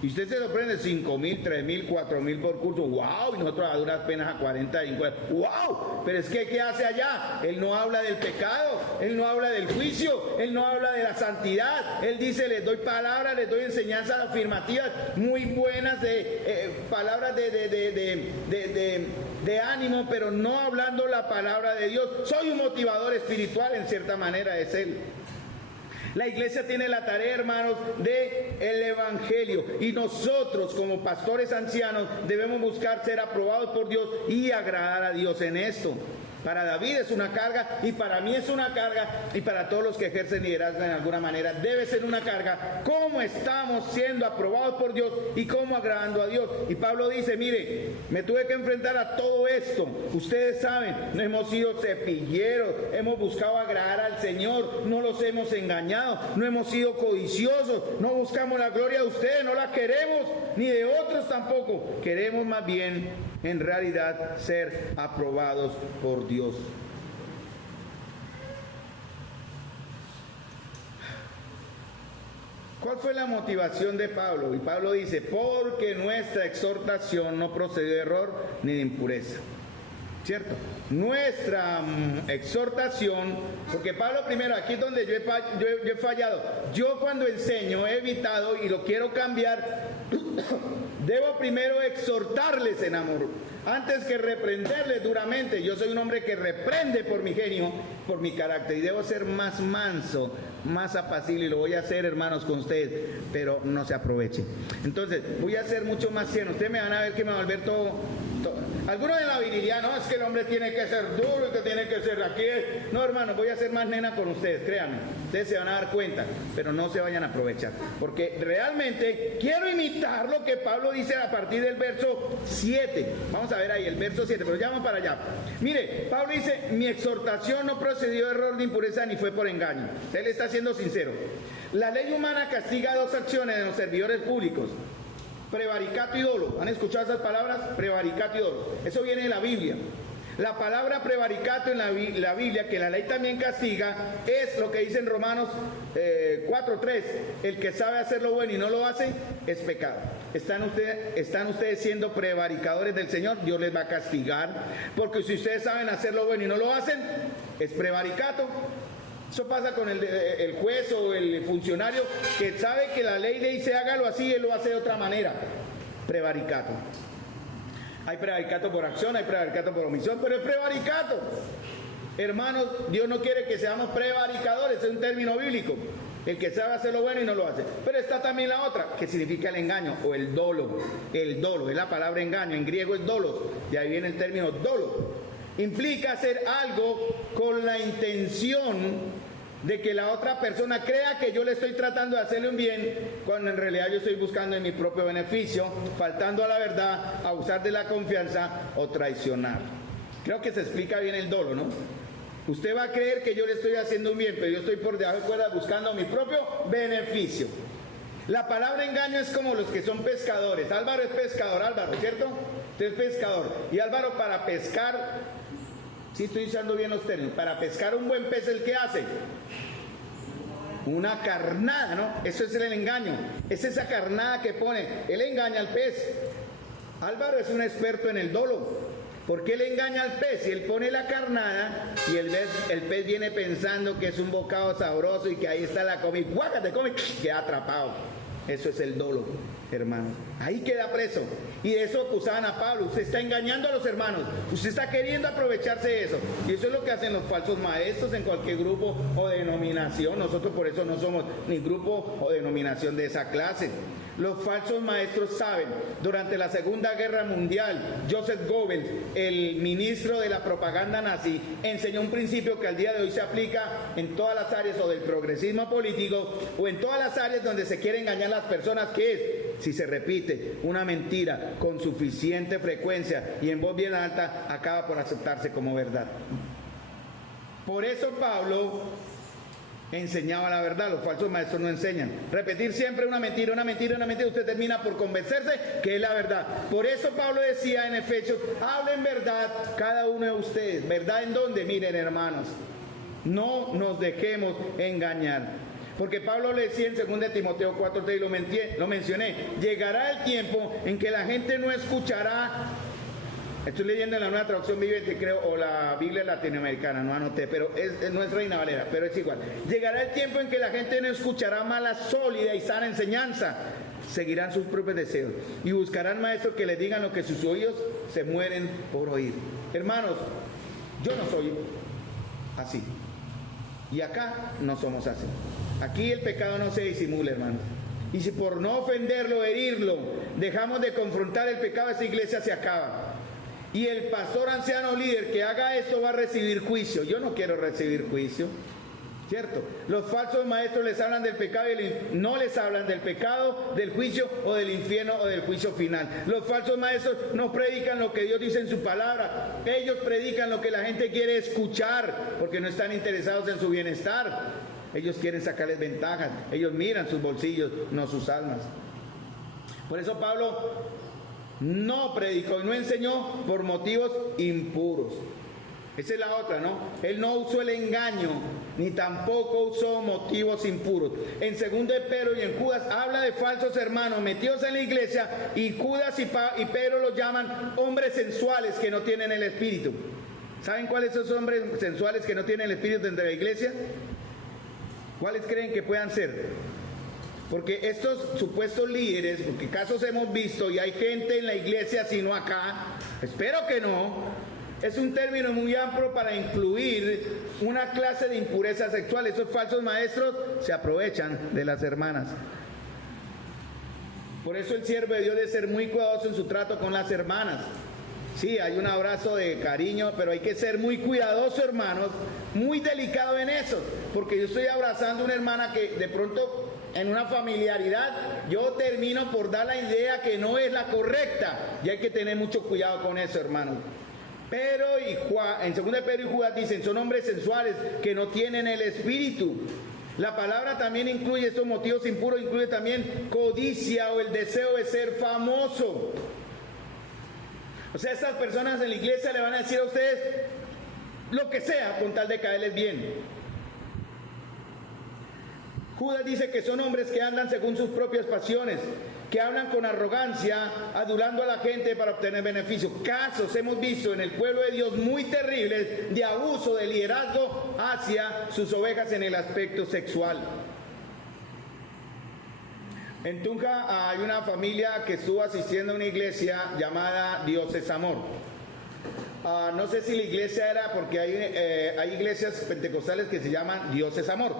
Y usted se sorprende, 5.000, 3.000, 4.000 por curso. ¡Wow! Y nosotros a duras penas a 40, 50. ¡Wow! Pero es que, ¿qué hace allá? Él no habla del pecado, él no habla del juicio, él no habla de la santidad. Él dice: les doy palabras, les doy enseñanzas afirmativas muy buenas, palabras de ánimo, pero no hablando la palabra de Dios. Soy un motivador espiritual, en cierta manera es él. La iglesia tiene la tarea, hermanos, de el evangelio, y nosotros como pastores ancianos debemos buscar ser aprobados por Dios y agradar a Dios en esto. Para David es una carga, y para mí es una carga, y para todos los que ejercen liderazgo en alguna manera debe ser una carga. ¿Cómo estamos siendo aprobados por Dios y cómo agradando a Dios? Y Pablo dice, mire, me tuve que enfrentar a todo esto. Ustedes saben, no hemos sido cepilleros, hemos buscado agradar al Señor, no los hemos engañado, no hemos sido codiciosos, no buscamos la gloria de ustedes, no la queremos, ni de otros tampoco. Queremos más bien, en realidad, ser aprobados por Dios. ¿Cuál fue la motivación de Pablo? Y Pablo dice, porque nuestra exhortación no procedió de error ni de impureza. ¿Cierto? Nuestra exhortación, porque Pablo primero, aquí es donde yo he fallado. Yo cuando enseño he evitado, y lo quiero cambiar, debo primero exhortarles en amor, antes que reprenderles duramente. Yo soy un hombre que reprende por mi genio, por mi carácter, y debo ser más manso, más apacible, y lo voy a hacer, hermanos, con ustedes, pero no se aprovechen. Entonces, voy a ser mucho más tierno. Ustedes me van a ver que me va a volver todo. Algunos de la virilidad, no, es que el hombre tiene que ser duro y que tiene que ser aquí. No, hermano, voy a ser más nena con ustedes, créanme. Ustedes se van a dar cuenta, pero no se vayan a aprovechar, porque realmente quiero imitar lo que Pablo dice a partir del verso 7. Vamos a ver ahí el verso 7, pero ya vamos para allá. Mire, Pablo dice, mi exhortación no procedió de error, de impureza, ni fue por engaño. Él está siendo sincero. La ley humana castiga dos acciones de los servidores públicos: prevaricato y dolo. ¿Han escuchado esas palabras? Prevaricato y dolo. Eso viene de la Biblia. La palabra prevaricato en la Biblia, que la ley también castiga, es lo que dice en Romanos 4:3. El que sabe hacer lo bueno y no lo hace, es pecado. ¿Están ustedes siendo prevaricadores del Señor? Dios les va a castigar. Porque si ustedes saben hacer lo bueno y no lo hacen, es prevaricato. Eso pasa con el juez o el funcionario que sabe que la ley le dice hágalo así y él lo hace de otra manera. Prevaricato. Hay prevaricato por acción, hay prevaricato por omisión, pero es prevaricato. Hermanos, Dios no quiere que seamos prevaricadores, es un término bíblico. El que sabe hacer lo bueno y no lo hace. Pero está también la otra, que significa el engaño o el dolo. El dolo, es la palabra engaño, en griego es dolos, de ahí viene el término dolo. Implica hacer algo con la intención de que la otra persona crea que yo le estoy tratando de hacerle un bien, cuando en realidad yo estoy buscando en mi propio beneficio, faltando a la verdad, abusar de la confianza o traicionar. Creo que se explica bien el dolo, ¿no? Usted va a creer que yo le estoy haciendo un bien, pero yo estoy por debajo de cuerda buscando mi propio beneficio. La palabra engaño es como los que son pescadores. Álvaro es pescador, Álvaro, ¿cierto? Usted es pescador. Y Álvaro, para pescar, sí estoy usando bien los términos, para pescar un buen pez, ¿el qué hace? Una carnada, ¿no? Eso es el engaño. Es esa carnada que pone. Él engaña al pez. Álvaro es un experto en el dolo. ¿Por qué le engaña al pez? Si él pone la carnada y el pez viene pensando que es un bocado sabroso y que ahí está la comida, ¡guácate, come! Queda atrapado. Eso es el dolo, hermanos. Ahí queda preso. Y de eso acusaban a Pablo. Usted está engañando a los hermanos. Usted está queriendo aprovecharse de eso. Y eso es lo que hacen los falsos maestros en cualquier grupo o denominación. Nosotros por eso no somos ni grupo o denominación de esa clase. Los falsos maestros saben. Durante la Segunda Guerra Mundial, Joseph Goebbels, el ministro de la propaganda nazi, enseñó un principio que al día de hoy se aplica en todas las áreas o del progresismo político o en todas las áreas donde se quiere engañar a las personas, que es, si se repite una mentira con suficiente frecuencia y en voz bien alta, acaba por aceptarse como verdad. Por eso Pablo enseñaba la verdad. Los falsos maestros no enseñan. Repetir siempre una mentira, una mentira, una mentira, usted termina por convencerse que es la verdad. Por eso Pablo decía en Efesios, hablen verdad cada uno de ustedes. ¿Verdad en dónde? Miren, hermanos, no nos dejemos engañar. Porque Pablo le decía en 2 Timoteo 4:3, y lo mencioné, llegará el tiempo en que la gente no escuchará. Estoy leyendo en la Nueva Traducción Viviente, creo, o la Biblia latinoamericana, no anoté, pero no es Reina Valera, pero es igual. Llegará el tiempo en que la gente no escuchará mala, sólida y sana enseñanza. Seguirán sus propios deseos y buscarán maestros que les digan lo que sus oídos se mueren por oír. Hermanos, yo no soy así. Y acá no somos así. Aquí el pecado no se disimula, hermanos. Y si por no ofenderlo, herirlo, dejamos de confrontar el pecado, esa iglesia se acaba. Y el pastor anciano líder que haga esto va a recibir juicio. Yo no quiero recibir juicio, ¿cierto? Los falsos maestros les hablan del pecado y no les hablan del pecado, del juicio o del infierno o del juicio final. Los falsos maestros no predican lo que Dios dice en su palabra. Ellos predican lo que la gente quiere escuchar porque no están interesados en su bienestar. Ellos quieren sacarles ventajas. Ellos miran sus bolsillos, no sus almas. Por eso Pablo no predicó y no enseñó por motivos impuros. Esa es la otra, ¿no? Él no usó el engaño, ni tampoco usó motivos impuros. En 2 de Pedro y en Judas habla de falsos hermanos metidos en la iglesia, y Judas y Pedro los llaman hombres sensuales que no tienen el espíritu. ¿Saben cuáles son esos hombres sensuales que no tienen el espíritu dentro de la iglesia? ¿Cuáles creen que puedan ser? Porque estos supuestos líderes, porque casos hemos visto y hay gente en la iglesia, sino acá, espero que no, es un término muy amplio para incluir una clase de impureza sexual. Esos falsos maestros se aprovechan de las hermanas. Por eso el siervo de Dios debe ser muy cuidadoso en su trato con las hermanas. Sí, hay un abrazo de cariño, pero hay que ser muy cuidadoso, hermanos, muy delicado en eso, porque yo estoy abrazando a una hermana que de pronto en una familiaridad yo termino por dar la idea que no es la correcta, y hay que tener mucho cuidado con eso, hermanos. Pedro y Juan, en 2 de Pedro y Judas dicen, son hombres sensuales que no tienen el espíritu. La palabra también incluye estos motivos impuros, incluye también codicia o el deseo de ser famoso. O sea, estas personas en la iglesia le van a decir a ustedes lo que sea con tal de caerles bien. Judas dice que son hombres que andan según sus propias pasiones, que hablan con arrogancia, adulando a la gente para obtener beneficios. Casos hemos visto en el pueblo de Dios muy terribles de abuso de liderazgo hacia sus ovejas en el aspecto sexual. En Tunja hay una familia que estuvo asistiendo a una iglesia llamada Dios es Amor. No sé si la iglesia era, porque hay iglesias pentecostales que se llaman Dios es Amor.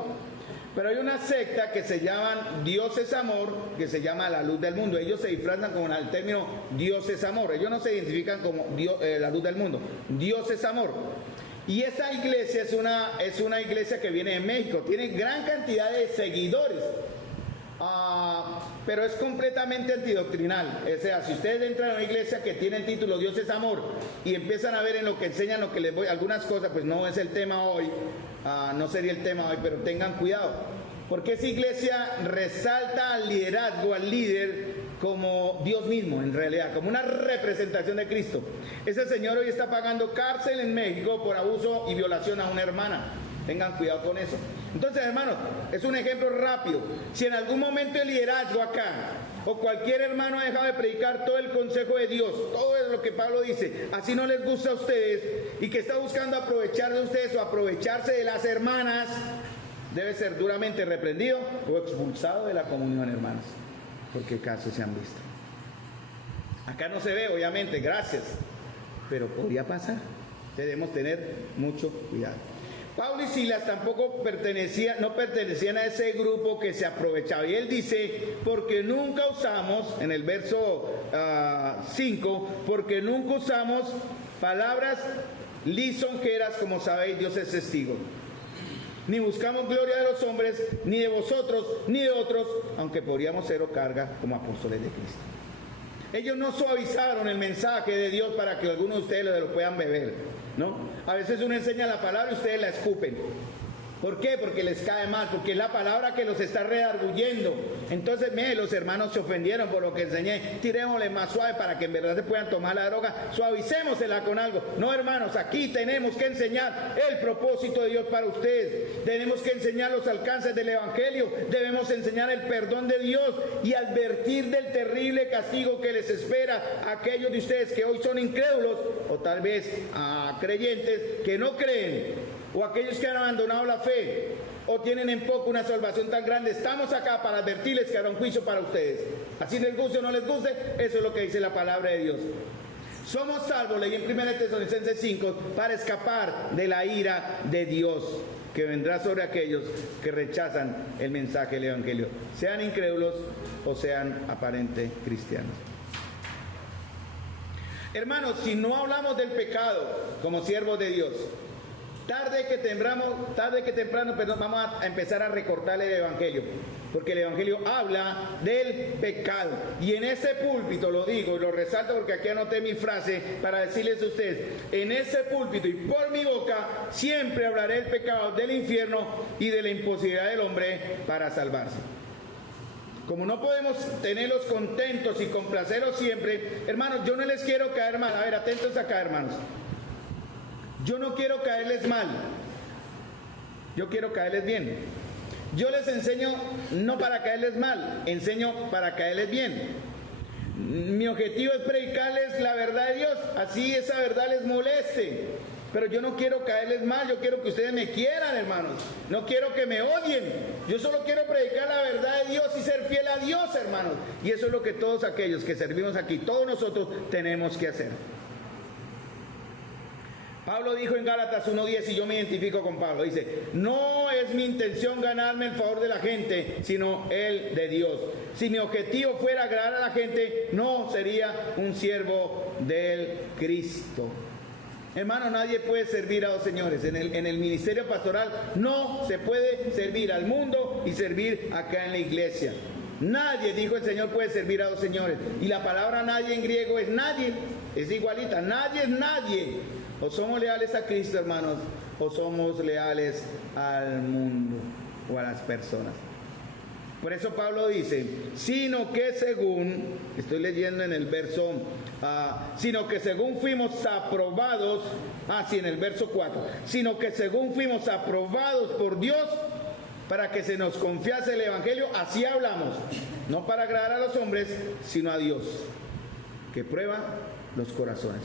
Pero hay una secta que se llama Dios es Amor, que se llama La Luz del Mundo. Ellos se disfrazan con el término Dios es Amor. Ellos no se identifican como la luz del mundo. Dios es Amor. Y esa iglesia es una iglesia que viene de México. Tiene gran cantidad de seguidores. Pero es completamente antidoctrinal. O sea, si ustedes entran a una iglesia que tiene el título Dios es Amor y empiezan a ver en lo que enseñan, lo que les voy, algunas cosas, pues no es el tema hoy, no sería el tema hoy, pero tengan cuidado, porque esa iglesia resalta al liderazgo, al líder, como Dios mismo, en realidad, como una representación de Cristo. Ese señor hoy está pagando cárcel en México por abuso y violación a una hermana. Tengan cuidado con eso. Entonces, hermanos, es un ejemplo rápido. Si en algún momento el liderazgo acá, o cualquier hermano ha dejado de predicar todo el consejo de Dios, todo es lo que Pablo dice, así no les gusta a ustedes, y que está buscando aprovechar de ustedes o aprovecharse de las hermanas, debe ser duramente reprendido o expulsado de la comunión, hermanos, porque casos se han visto. Acá no se ve, obviamente, gracias, pero podría pasar. Debemos tener mucho cuidado. Pablo y Silas tampoco no pertenecían a ese grupo que se aprovechaba. Y él dice, porque nunca usamos, en el verso 5, porque nunca usamos palabras lisonjeras, como sabéis, Dios es testigo. Ni buscamos gloria de los hombres, ni de vosotros, ni de otros, aunque podríamos ser o carga como apóstoles de Cristo. Ellos no suavizaron el mensaje de Dios para que algunos de ustedes lo puedan beber, ¿no? A veces uno enseña la palabra y ustedes la escupen. ¿Por qué? Porque les cae mal, porque es la palabra que los está redarguyendo. Entonces, mire, los hermanos se ofendieron por lo que enseñé. Tirémosle más suave para que en verdad se puedan tomar la droga. Suavicémosela con algo. No, hermanos, aquí tenemos que enseñar el propósito de Dios para ustedes. Tenemos que enseñar los alcances del Evangelio. Debemos enseñar el perdón de Dios y advertir del terrible castigo que les espera a aquellos de ustedes que hoy son incrédulos o tal vez a creyentes que no creen, o aquellos que han abandonado la fe o tienen en poco una salvación tan grande. Estamos acá para advertirles que habrá un juicio para ustedes. Así les guste o no les guste, eso es lo que dice la palabra de Dios. Somos salvos, leí en 1 Tesalonicenses 5, para escapar de la ira de Dios, que vendrá sobre aquellos que rechazan el mensaje del Evangelio, sean incrédulos o sean aparente cristianos. Hermanos, si no hablamos del pecado como siervos de Dios, tarde que temprano, vamos a empezar a recortar el Evangelio, porque el Evangelio habla del pecado. Y en ese púlpito, lo digo y lo resalto porque aquí anoté mi frase para decirles a ustedes, en ese púlpito y por mi boca siempre hablaré del pecado, del infierno y de la imposibilidad del hombre para salvarse. Como no podemos tenerlos contentos y complacerlos siempre, hermanos, yo no les quiero caer mal. A ver, atentos acá, hermanos. Yo no quiero caerles mal, yo quiero caerles bien. Yo les enseño no para caerles mal, enseño para caerles bien. Mi objetivo es predicarles la verdad de Dios, así esa verdad les moleste. Pero yo no quiero caerles mal, yo quiero que ustedes me quieran, hermanos. No quiero que me odien. Yo solo quiero predicar la verdad de Dios y ser fiel a Dios, hermanos. Y eso es lo que todos aquellos que servimos aquí, todos nosotros tenemos que hacer. Pablo dijo en Gálatas 1:10, y yo me identifico con Pablo, dice, no es mi intención ganarme el favor de la gente, sino el de Dios. Si mi objetivo fuera agradar a la gente, no sería un siervo del Cristo. Hermano, nadie puede servir a dos señores. En el ministerio pastoral no se puede servir al mundo y servir acá en la iglesia. Nadie, dijo el Señor, puede servir a dos señores. Y la palabra nadie en griego es nadie, es igualita, nadie es nadie. O somos leales a Cristo, hermanos, o somos leales al mundo o a las personas. Por eso Pablo dice, sino que según, estoy leyendo en el verso, sino que según fuimos aprobados, en el verso 4, sino que según fuimos aprobados por Dios para que se nos confiase el Evangelio, así hablamos, no para agradar a los hombres, sino a Dios, que prueba los corazones.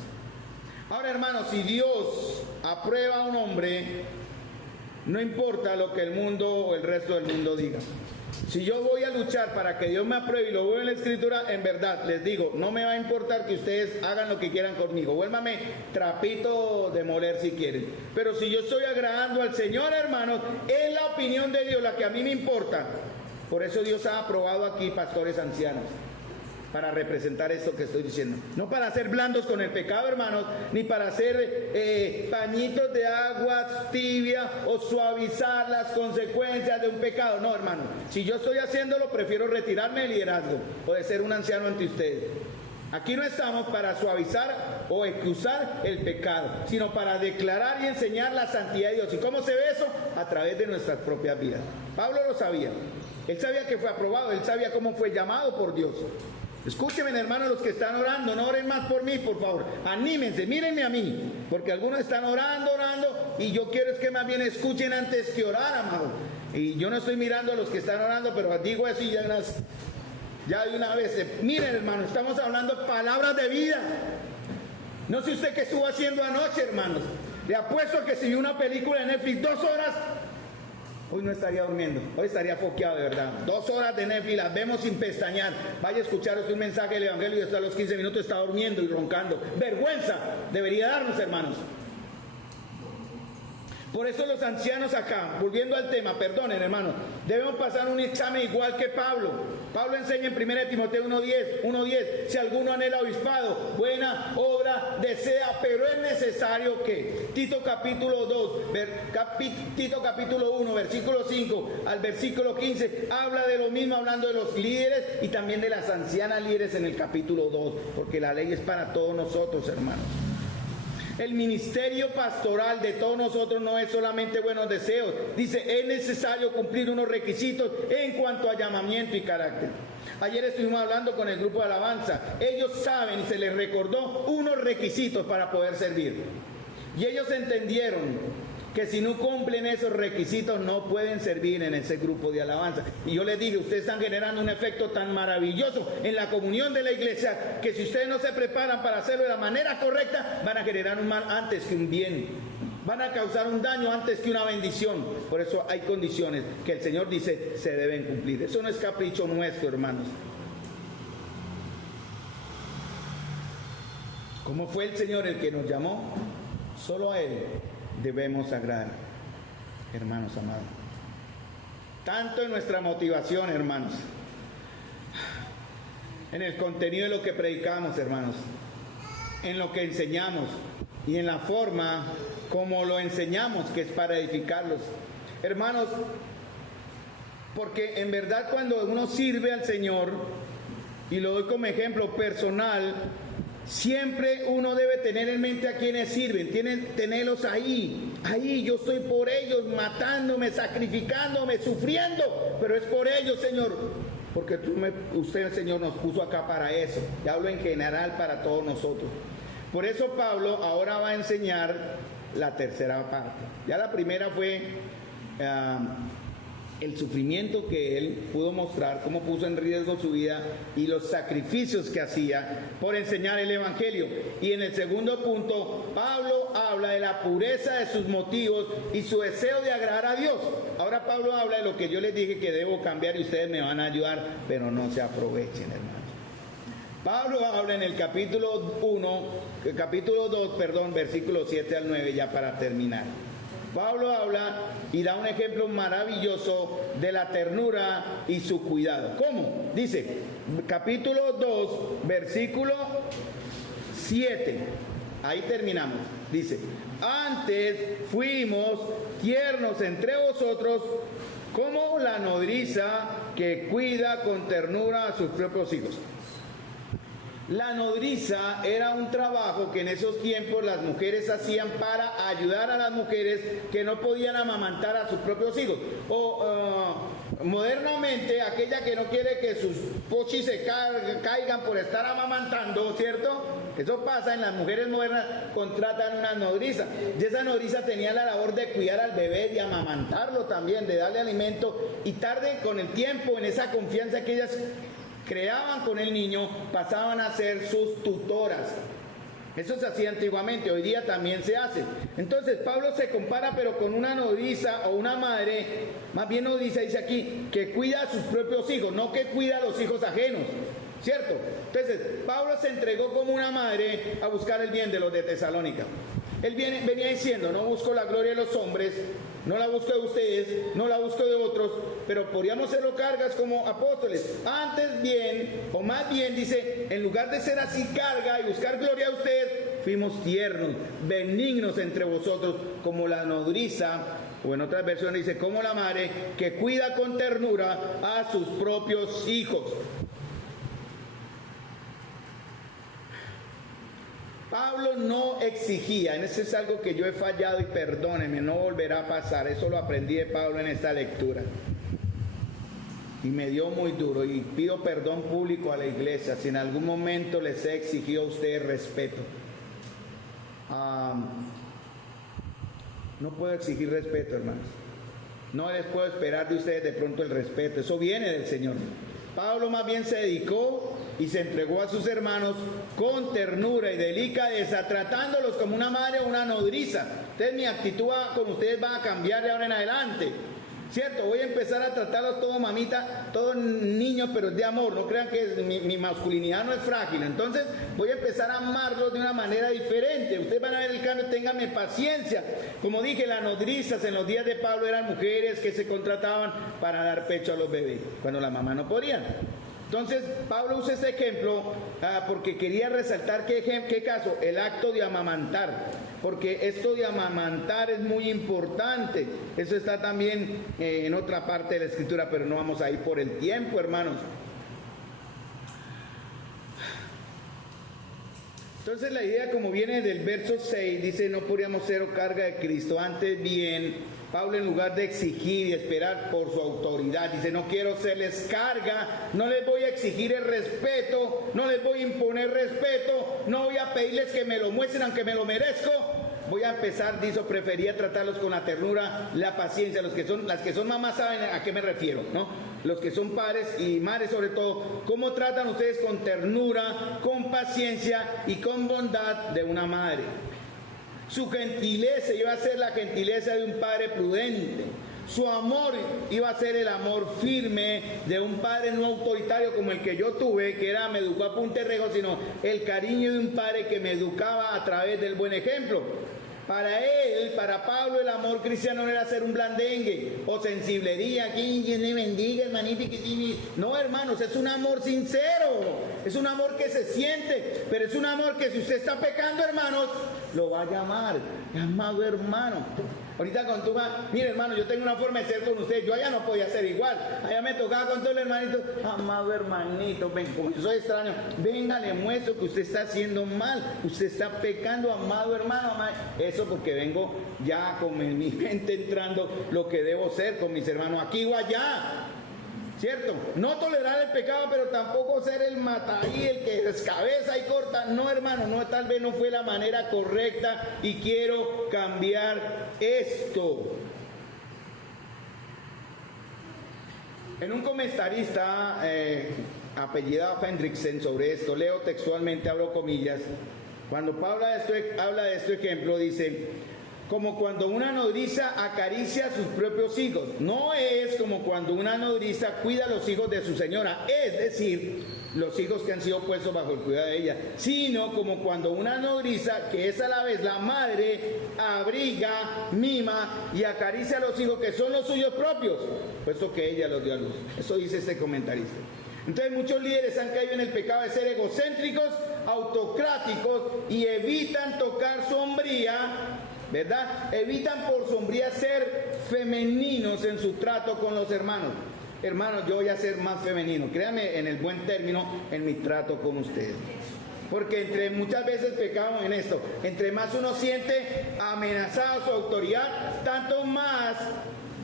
Ahora, hermanos, si Dios aprueba a un hombre, no importa lo que el mundo o el resto del mundo diga. Si yo voy a luchar para que Dios me apruebe y lo veo en la Escritura, en verdad, les digo, no me va a importar que ustedes hagan lo que quieran conmigo. Vuélvame trapito de moler si quieren. Pero si yo estoy agradando al Señor, hermanos, es la opinión de Dios la que a mí me importa. Por eso Dios ha aprobado aquí pastores ancianos, para representar esto que estoy diciendo. No para ser blandos con el pecado, hermanos, ni para hacer pañitos de agua tibia o suavizar las consecuencias de un pecado. No, hermanos. Si yo estoy haciéndolo, prefiero retirarme del liderazgo o de ser un anciano ante ustedes. Aquí no estamos para suavizar o excusar el pecado, sino para declarar y enseñar la santidad de Dios. ¿Y cómo se ve eso? A través de nuestras propias vidas. Pablo lo sabía. Él sabía que fue aprobado, él sabía cómo fue llamado por Dios. Escúchenme, hermanos, los que están orando, no oren más por mí, por favor. Anímense, mírenme a mí, porque algunos están orando, y yo quiero es que más bien escuchen antes que orar, amado. Y yo no estoy mirando a los que están orando, pero digo eso y ya de una vez. Miren, hermanos, estamos hablando palabras de vida. No sé usted qué estuvo haciendo anoche, hermanos. Le apuesto que si vi una película en Netflix 2 horas, hoy no estaría durmiendo, hoy estaría foqueado de verdad. 2 horas de Netflix, las vemos sin pestañear. Vaya a escuchar usted un mensaje del Evangelio y hasta los 15 minutos está durmiendo y roncando. Vergüenza debería darnos, hermanos. Por eso los ancianos acá, volviendo al tema, perdonen, hermanos, debemos pasar un examen igual que Pablo. Pablo enseña en 1 Timoteo 1:10, si alguno anhela obispado, buena obra desea, pero es necesario que. Tito capítulo 1, versículo 5 al versículo 15, habla de lo mismo, hablando de los líderes y también de las ancianas líderes en el capítulo 2, porque la ley es para todos nosotros, hermanos. El ministerio pastoral de todos nosotros no es solamente buenos deseos. Dice, es necesario cumplir unos requisitos en cuanto a llamamiento y carácter. Ayer estuvimos hablando con el grupo de alabanza. Ellos saben y se les recordó unos requisitos para poder servir. Y ellos entendieron que si no cumplen esos requisitos no pueden servir en ese grupo de alabanza. Y yo les dije, ustedes están generando un efecto tan maravilloso en la comunión de la iglesia, que si ustedes no se preparan para hacerlo de la manera correcta, van a generar un mal antes que un bien. Van a causar un daño antes que una bendición. Por eso hay condiciones que el Señor dice se deben cumplir. Eso no es capricho nuestro, hermanos. ¿Cómo fue el Señor el que nos llamó? Solo a Él debemos agradar. hermanos amados. Tanto en nuestra motivación, hermanos, en el contenido de lo que predicamos, hermanos, en lo que enseñamos y en la forma como lo enseñamos, que es para edificarlos. Hermanos, porque en verdad cuando uno sirve al Señor, y lo doy como ejemplo personal, siempre uno debe tener en mente a quienes sirven, tenerlos ahí, yo estoy por ellos, matándome, sacrificándome, sufriendo, pero es por ellos, Señor, porque usted, el Señor, nos puso acá para eso. Y hablo en general para todos nosotros. Por eso Pablo ahora va a enseñar la tercera parte. Ya la primera fue el sufrimiento que él pudo mostrar, cómo puso en riesgo su vida y los sacrificios que hacía por enseñar el Evangelio. Y en el segundo punto, Pablo habla de la pureza de sus motivos y su deseo de agradar a Dios. Ahora Pablo habla de lo que yo les dije que debo cambiar y ustedes me van a ayudar, pero no se aprovechen, hermanos. Pablo habla en el capítulo 2, versículos 7 al 9, ya para terminar. Pablo habla y da un ejemplo maravilloso de la ternura y su cuidado. ¿Cómo? Dice, capítulo 2, versículo 7. Ahí terminamos. Dice, antes fuimos tiernos entre vosotros como la nodriza que cuida con ternura a sus propios hijos. La nodriza era un trabajo que en esos tiempos las mujeres hacían para ayudar a las mujeres que no podían amamantar a sus propios hijos. Modernamente, aquella que no quiere que sus pochis se caigan por estar amamantando, ¿cierto? Eso pasa, en las mujeres modernas contratan una nodriza. Y esa nodriza tenía la labor de cuidar al bebé, de amamantarlo también, de darle alimento. Y tarde, con el tiempo, en esa confianza que ellas creaban con el niño, pasaban a ser sus tutoras. Eso se hacía antiguamente, hoy día también se hace. Entonces Pablo se compara pero con una nodriza o una madre, más bien nodriza dice aquí, que cuida a sus propios hijos, no que cuida a los hijos ajenos, ¿cierto? Entonces Pablo se entregó como una madre a buscar el bien de los de Tesalónica. Él venía diciendo, no busco la gloria de los hombres, no la busco de ustedes, no la busco de otros, pero podríamos hacerlo cargas como apóstoles. Antes bien, o más bien dice, en lugar de ser así carga y buscar gloria a ustedes, fuimos tiernos, benignos entre vosotros, como la nodriza, o en otras versiones dice, como la madre que cuida con ternura a sus propios hijos. Pablo no exigía, en eso es algo que yo he fallado y perdónenme, no volverá a pasar, eso lo aprendí de Pablo en esta lectura. Y me dio muy duro y pido perdón público a la iglesia si en algún momento les he exigido a ustedes respeto. No puedo exigir respeto, hermanos. No les puedo esperar de ustedes de pronto el respeto, eso viene del Señor. Pablo más bien se dedicó y se entregó a sus hermanos con ternura y delicadeza, tratándolos como una madre o una nodriza. Entonces mi actitud con ustedes va a cambiar de ahora en adelante, ¿cierto? Voy a empezar a tratarlos todo mamita, todos niños, pero de amor. No crean que mi masculinidad no es frágil. Entonces voy a empezar a amarlos de una manera diferente. Ustedes van a ver el cambio, ténganme paciencia. Como dije, las nodrizas en los días de Pablo eran mujeres que se contrataban para dar pecho a los bebés, cuando las mamás no podían. Entonces Pablo usa este ejemplo porque quería resaltar qué caso, el acto de amamantar, porque esto de amamantar es muy importante. Eso está también en otra parte de la escritura, pero no vamos a ir por el tiempo, hermanos. Entonces la idea, como viene del verso 6, dice, no podríamos ser carga de Cristo, antes bien, Pablo, en lugar de exigir y esperar por su autoridad, dice, no quiero serles carga, no les voy a exigir el respeto, no les voy a imponer respeto, no voy a pedirles que me lo muestren aunque me lo merezco. Voy a empezar, dice, prefería tratarlos con la ternura, la paciencia. Las que son mamás saben a qué me refiero, ¿no? Los que son padres y madres sobre todo, ¿cómo tratan ustedes con ternura, con paciencia y con bondad de una madre? Su gentileza iba a ser la gentileza de un padre prudente. Su amor iba a ser el amor firme de un padre no autoritario como el que yo tuve, que me educó a punta de rejo, sino el cariño de un padre que me educaba a través del buen ejemplo. Para él, para Pablo, el amor cristiano no era ser un blandengue o sensiblería. Aquí Dios le bendiga, hermanito. No, hermanos, es un amor sincero. Es un amor que se siente. Pero es un amor que si usted está pecando, hermanos, lo va a llamar. Amado hermano. Ahorita con tu mire hermano, yo tengo una forma de ser con usted, yo allá no podía ser igual, allá me tocaba con todo el hermanito, amado hermanito, ven, como yo soy extraño, venga, le muestro que usted está haciendo mal, usted está pecando, amado hermano, eso porque vengo ya con mi mente entrando lo que debo ser con mis hermanos, aquí o allá. ¿Cierto? No tolerar el pecado, pero tampoco ser el mataí, el que descabeza y corta. No, hermano, no, tal vez no fue la manera correcta y quiero cambiar esto. En un comentarista apellidado Hendrickson sobre esto, leo textualmente, abro comillas, cuando Pablo habla de este ejemplo, dice: como cuando una nodriza acaricia a sus propios hijos. No es como cuando una nodriza cuida a los hijos de su señora, es decir, los hijos que han sido puestos bajo el cuidado de ella, sino como cuando una nodriza, que es a la vez la madre, abriga, mima y acaricia a los hijos que son los suyos propios, puesto que ella los dio a luz. Eso dice este comentarista. Entonces muchos líderes han caído en el pecado de ser egocéntricos, autocráticos y evitan tocar sombría, ¿verdad? Evitan por sombría ser femeninos en su trato con los hermanos. Hermanos, yo voy a ser más femenino, créanme, en el buen término, en mi trato con ustedes. Porque muchas veces pecamos en esto, entre más uno siente amenazada su autoridad, tanto más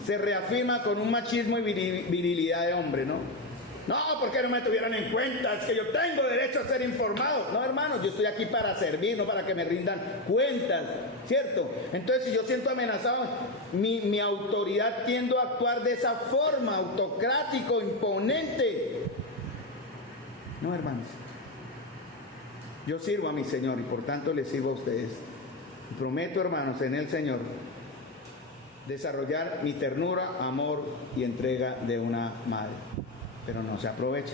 se reafirma con un machismo y virilidad de hombre, ¿no? No, porque no me tuvieran en cuenta, es que yo tengo derecho a ser informado. No, hermanos, yo estoy aquí para servir, no para que me rindan cuentas, ¿cierto? Entonces, si yo siento amenazado, mi autoridad tiendo a actuar de esa forma, autocrático, imponente. No, hermanos. Yo sirvo a mi Señor y por tanto les sirvo a ustedes. Prometo, hermanos, en el Señor, desarrollar mi ternura, amor y entrega de una madre. Pero no se aprovecha.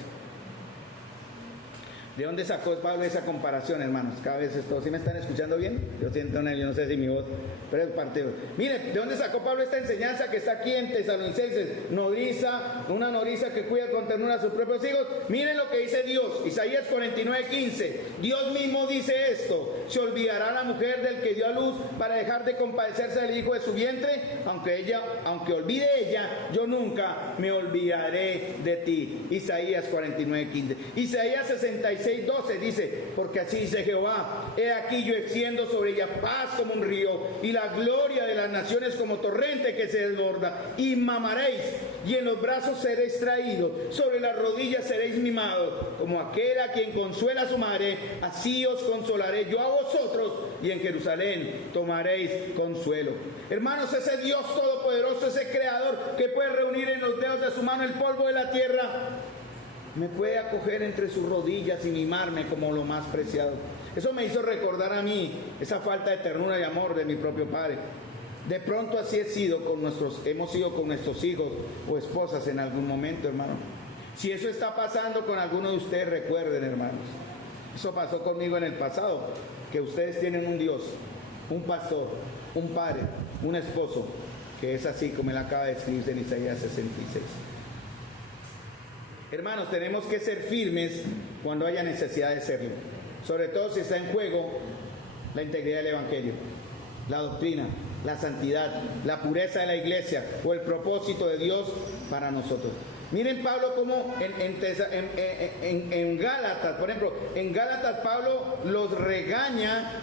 ¿De dónde sacó Pablo esa comparación, hermanos? Cada vez esto, ¿sí me están escuchando bien? Yo siento en él, yo no sé si mi voz, pero es parte de... Mire, ¿de dónde sacó Pablo esta enseñanza que está aquí en Tesalonicenses? Nodriza, una nodriza que cuida con ternura a sus propios hijos. Miren lo que dice Dios, Isaías 49:15. Dios mismo dice esto: ¿se olvidará la mujer del que dio a luz para dejar de compadecerse del hijo de su vientre? Aunque olvide ella, yo nunca me olvidaré de ti. Isaías 49:15. Isaías 66:12 dice: porque así dice Jehová, he aquí yo extiendo sobre ella paz como un río, y la gloria de las naciones como torrente que se desborda, y mamaréis, y en los brazos seréis traídos, sobre las rodillas seréis mimados, como aquel a quien consuela a su madre, así os consolaré yo a vosotros, y en Jerusalén tomaréis consuelo. Hermanos, ese Dios todopoderoso, ese creador que puede reunir en los dedos de su mano el polvo de la tierra, me puede acoger entre sus rodillas y mimarme como lo más preciado. Eso me hizo recordar a mí esa falta de ternura y amor de mi propio padre. De pronto así hemos sido con nuestros hijos o esposas en algún momento, hermano. Si eso está pasando con alguno de ustedes, recuerden, hermanos, eso pasó conmigo en el pasado, que ustedes tienen un Dios, un pastor, un padre, un esposo, que es así como él acaba de escribirse en Isaías 66. Hermanos, tenemos que ser firmes cuando haya necesidad de serlo, sobre todo si está en juego la integridad del Evangelio, la doctrina, la santidad, la pureza de la iglesia o el propósito de Dios para nosotros. Miren Pablo como en Gálatas, por ejemplo, en Gálatas Pablo los regaña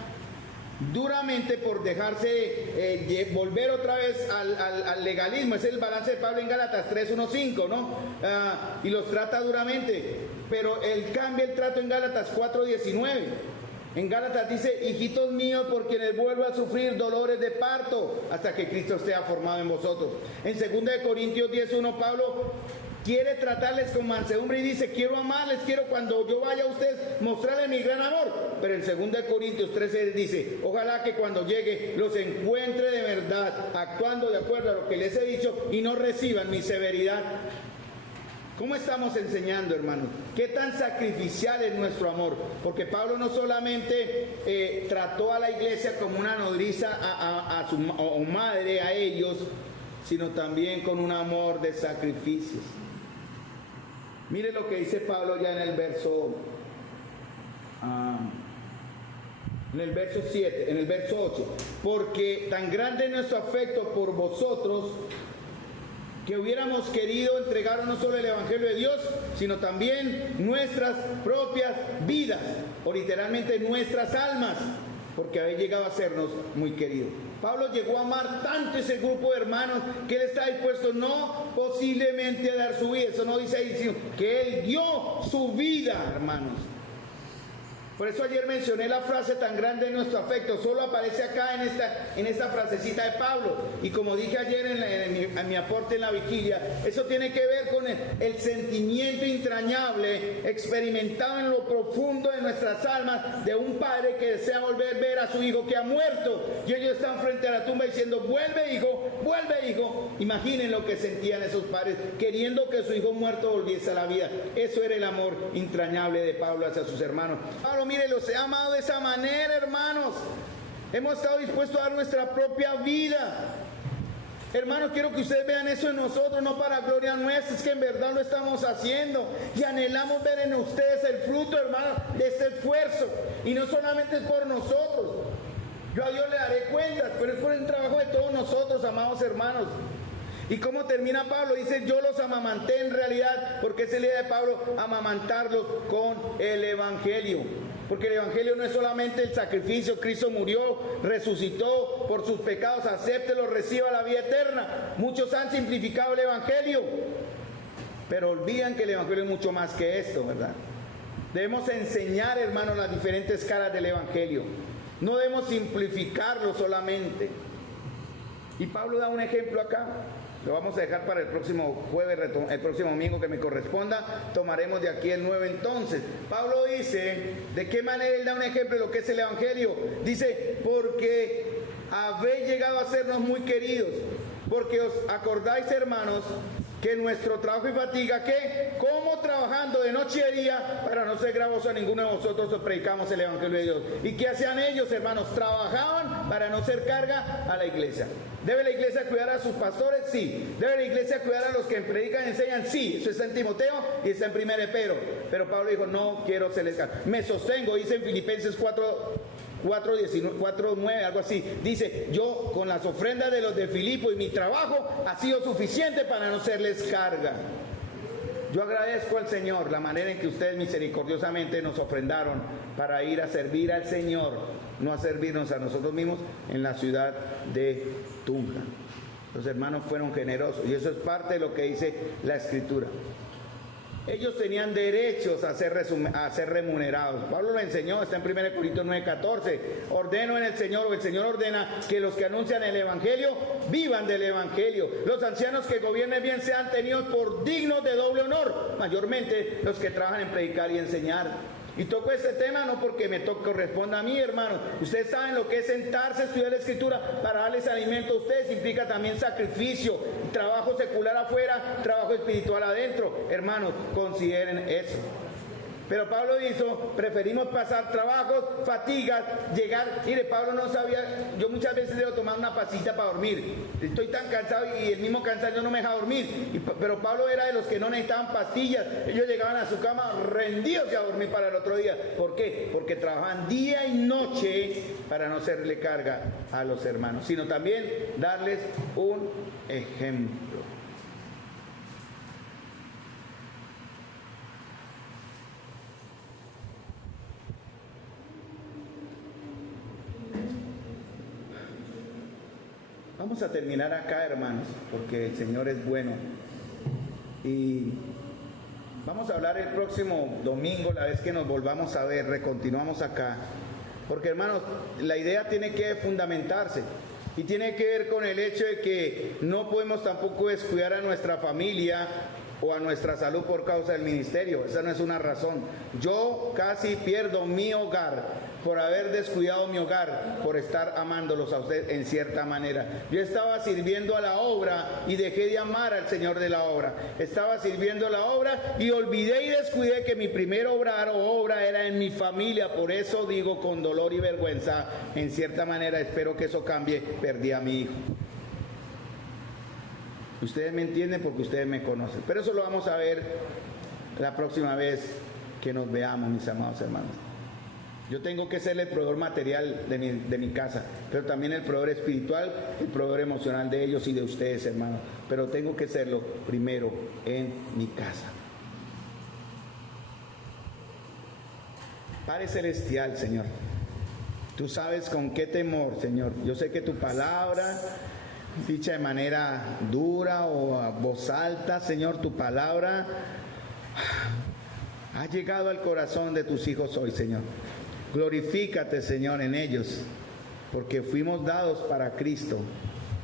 duramente por dejarse volver otra vez al legalismo. Ese es el balance de Pablo en Gálatas 3:1-5, ¿no? Y los trata duramente, pero él cambia el trato en Gálatas 4:19. En Gálatas dice: hijitos míos, por quienes vuelvo a sufrir dolores de parto hasta que Cristo esté formado en vosotros. En 2 Corintios 10:1 Pablo quiere tratarles con mansedumbre y dice: quiero amarles, quiero cuando yo vaya a ustedes mostrarles mi gran amor. Pero en 2 Corintios 13 dice: ojalá que cuando llegue los encuentre de verdad, actuando de acuerdo a lo que les he dicho y no reciban mi severidad. ¿Cómo estamos enseñando, hermanos? ¿Qué tan sacrificial es nuestro amor? Porque Pablo no solamente trató a la iglesia como una nodriza a su madre, a ellos, sino también con un amor de sacrificios. Mire lo que dice Pablo ya en el verso 7, en el verso 8. Porque tan grande es nuestro afecto por vosotros, que hubiéramos querido entregar no solo el Evangelio de Dios, sino también nuestras propias vidas, o literalmente nuestras almas, porque habéis llegado a sernos muy queridos. Pablo llegó a amar tanto ese grupo de hermanos que él está dispuesto no posiblemente a dar su vida, eso no dice ahí, sino que él dio su vida, hermanos. Por eso ayer mencioné la frase tan grande de nuestro afecto, solo aparece acá en esta frasecita de Pablo. Y como dije ayer en mi aporte en la vigilia, eso tiene que ver con el sentimiento entrañable experimentado en lo profundo de nuestras almas de un padre que desea volver a ver a su hijo que ha muerto. Y ellos están frente a la tumba diciendo, vuelve hijo, vuelve hijo. Imaginen lo que sentían esos padres, queriendo que su hijo muerto volviese a la vida. Eso era el amor entrañable de Pablo hacia sus hermanos. Pablo, mire, los he amado de esa manera, hermanos. Hemos estado dispuestos a dar nuestra propia vida. Hermanos, quiero que ustedes vean eso en nosotros, no para gloria nuestra, es que en verdad lo estamos haciendo. Y anhelamos ver en ustedes el fruto, hermanos, de este esfuerzo. Y no solamente es por nosotros. Yo a Dios le daré cuentas, pero es por el trabajo de todos nosotros, amados hermanos. ¿Y cómo termina Pablo? Dice, yo los amamanté en realidad, porque es la idea de Pablo, amamantarlos con el Evangelio. Porque el Evangelio no es solamente el sacrificio, Cristo murió, resucitó por sus pecados, acéptelo, reciba la vida eterna. Muchos han simplificado el Evangelio, pero olvidan que el Evangelio es mucho más que esto, ¿verdad? Debemos enseñar, hermanos, las diferentes caras del Evangelio. No debemos simplificarlo solamente. Y Pablo da un ejemplo acá. Lo vamos a dejar para el próximo jueves, el próximo domingo que me corresponda. Tomaremos de aquí el 9 entonces. Pablo dice, ¿de qué manera él da un ejemplo de lo que es el Evangelio? Dice, porque habéis llegado a sernos muy queridos. Porque os acordáis, hermanos, que nuestro trabajo y fatiga, que como trabajando de noche y de día, para no ser gravoso a ninguno de vosotros, os predicamos el Evangelio de Dios. ¿Y qué hacían ellos, hermanos? Trabajaban para no ser carga a la iglesia. ¿Debe la iglesia cuidar a sus pastores? Sí. ¿Debe la iglesia cuidar a los que predican y enseñan? Sí. Eso está en Timoteo y está en 1 Pedro. Pero Pablo dijo, no quiero serles carga. Me sostengo, dice en Filipenses 4:9, algo así. Dice, yo con las ofrendas de los de Filipo y mi trabajo ha sido suficiente para no serles carga. Yo agradezco al Señor la manera en que ustedes misericordiosamente nos ofrendaron para ir a servir al Señor, no a servirnos a nosotros mismos en la ciudad de Tunja. Los hermanos fueron generosos y eso es parte de lo que dice la Escritura. Ellos tenían derechos a ser remunerados. Pablo lo enseñó, está en 1 Corintios 9:14. Ordeno en el Señor, o el Señor ordena que los que anuncian el Evangelio vivan del Evangelio. Los ancianos que gobiernen bien sean tenidos por dignos de doble honor, mayormente los que trabajan en predicar y enseñar. Y toco este tema no porque me corresponda a mí, hermanos. Ustedes saben lo que es sentarse a estudiar la Escritura para darles alimento a ustedes. Implica también sacrificio, trabajo secular afuera, trabajo espiritual adentro. Hermanos, consideren eso. Pero Pablo hizo, preferimos pasar trabajos, fatigas, llegar. Mire, Pablo no sabía, yo muchas veces debo tomar una pasita para dormir. Estoy tan cansado y el mismo cansancio no me deja dormir. Pero Pablo era de los que no necesitaban pastillas. Ellos llegaban a su cama rendidos a dormir para el otro día. ¿Por qué? Porque trabajaban día y noche para no hacerle carga a los hermanos, sino también darles un ejemplo. Vamos a terminar acá, hermanos, porque el Señor es bueno. Y vamos a hablar el próximo domingo, la vez que nos volvamos a ver, recontinuamos acá. Porque, hermanos, la idea tiene que fundamentarse. Y tiene que ver con el hecho de que no podemos tampoco descuidar a nuestra familia o a nuestra salud por causa del ministerio. Esa no es una razón. Yo casi pierdo mi hogar por haber descuidado mi hogar, por estar amándolos a usted en cierta manera. Yo estaba sirviendo a la obra y dejé de amar al Señor de la obra. Estaba sirviendo a la obra y olvidé y descuidé que mi primer obrar o obra era en mi familia. Por eso digo con dolor y vergüenza, en cierta manera, espero que eso cambie, perdí a mi hijo. Ustedes me entienden porque ustedes me conocen. Pero eso lo vamos a ver la próxima vez que nos veamos, mis amados hermanos. Yo tengo que ser el proveedor material de mi casa, pero también el proveedor espiritual, el proveedor emocional de ellos y de ustedes, hermanos. Pero tengo que serlo primero en mi casa. Padre Celestial, Señor, tú sabes con qué temor, Señor. Yo sé que tu palabra, dicha de manera dura o a voz alta, Señor, tu palabra ha llegado al corazón de tus hijos hoy, Señor. Glorifícate, Señor, en ellos, porque fuimos dados para Cristo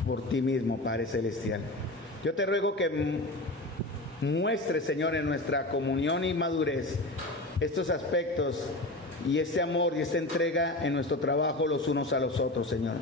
por ti mismo, Padre Celestial. Yo te ruego que muestres, Señor, en nuestra comunión y madurez estos aspectos y este amor y esta entrega en nuestro trabajo los unos a los otros, Señor.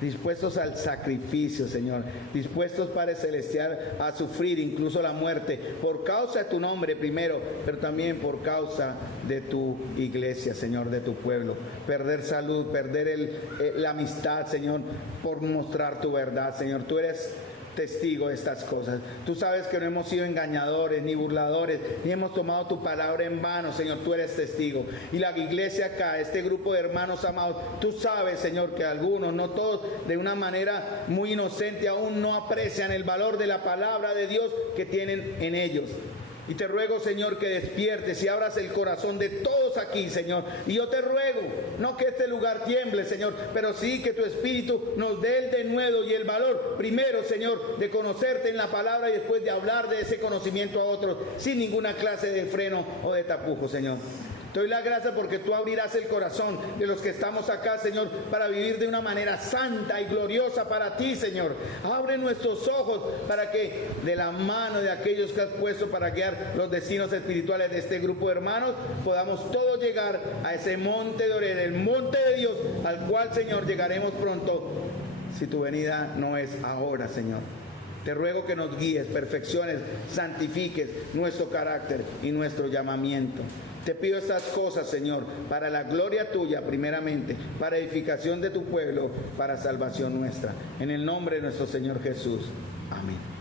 Dispuestos al sacrificio, Señor, dispuestos, Padre Celestial, a sufrir incluso la muerte, por causa de tu nombre primero, pero también por causa de tu iglesia, Señor, de tu pueblo. Perder salud, perder la amistad, Señor, por mostrar tu verdad, Señor. Tú eres testigo de estas cosas. Tú sabes que no hemos sido engañadores ni burladores, ni hemos tomado tu palabra en vano, Señor. Tú eres testigo. Y la iglesia acá, este grupo de hermanos amados, tú sabes, Señor, que algunos, no todos, de una manera muy inocente, aún no aprecian el valor de la palabra de Dios que tienen en ellos. Y te ruego, Señor, que despiertes y abras el corazón de todos aquí, Señor. Y yo te ruego, no que este lugar tiemble, Señor, pero sí que tu Espíritu nos dé el denuedo y el valor, primero, Señor, de conocerte en la palabra y después de hablar de ese conocimiento a otros, sin ninguna clase de freno o de tapujo, Señor. Te doy la gracia porque tú abrirás el corazón de los que estamos acá, Señor, para vivir de una manera santa y gloriosa para ti, Señor. Abre nuestros ojos para que de la mano de aquellos que has puesto para guiar los destinos espirituales de este grupo de hermanos, podamos todos llegar a ese monte de Oreb, el monte de Dios, al cual, Señor, llegaremos pronto, si tu venida no es ahora, Señor. Te ruego que nos guíes, perfecciones, santifiques nuestro carácter y nuestro llamamiento. Te pido estas cosas, Señor, para la gloria tuya primeramente, para edificación de tu pueblo, para salvación nuestra. En el nombre de nuestro Señor Jesús. Amén.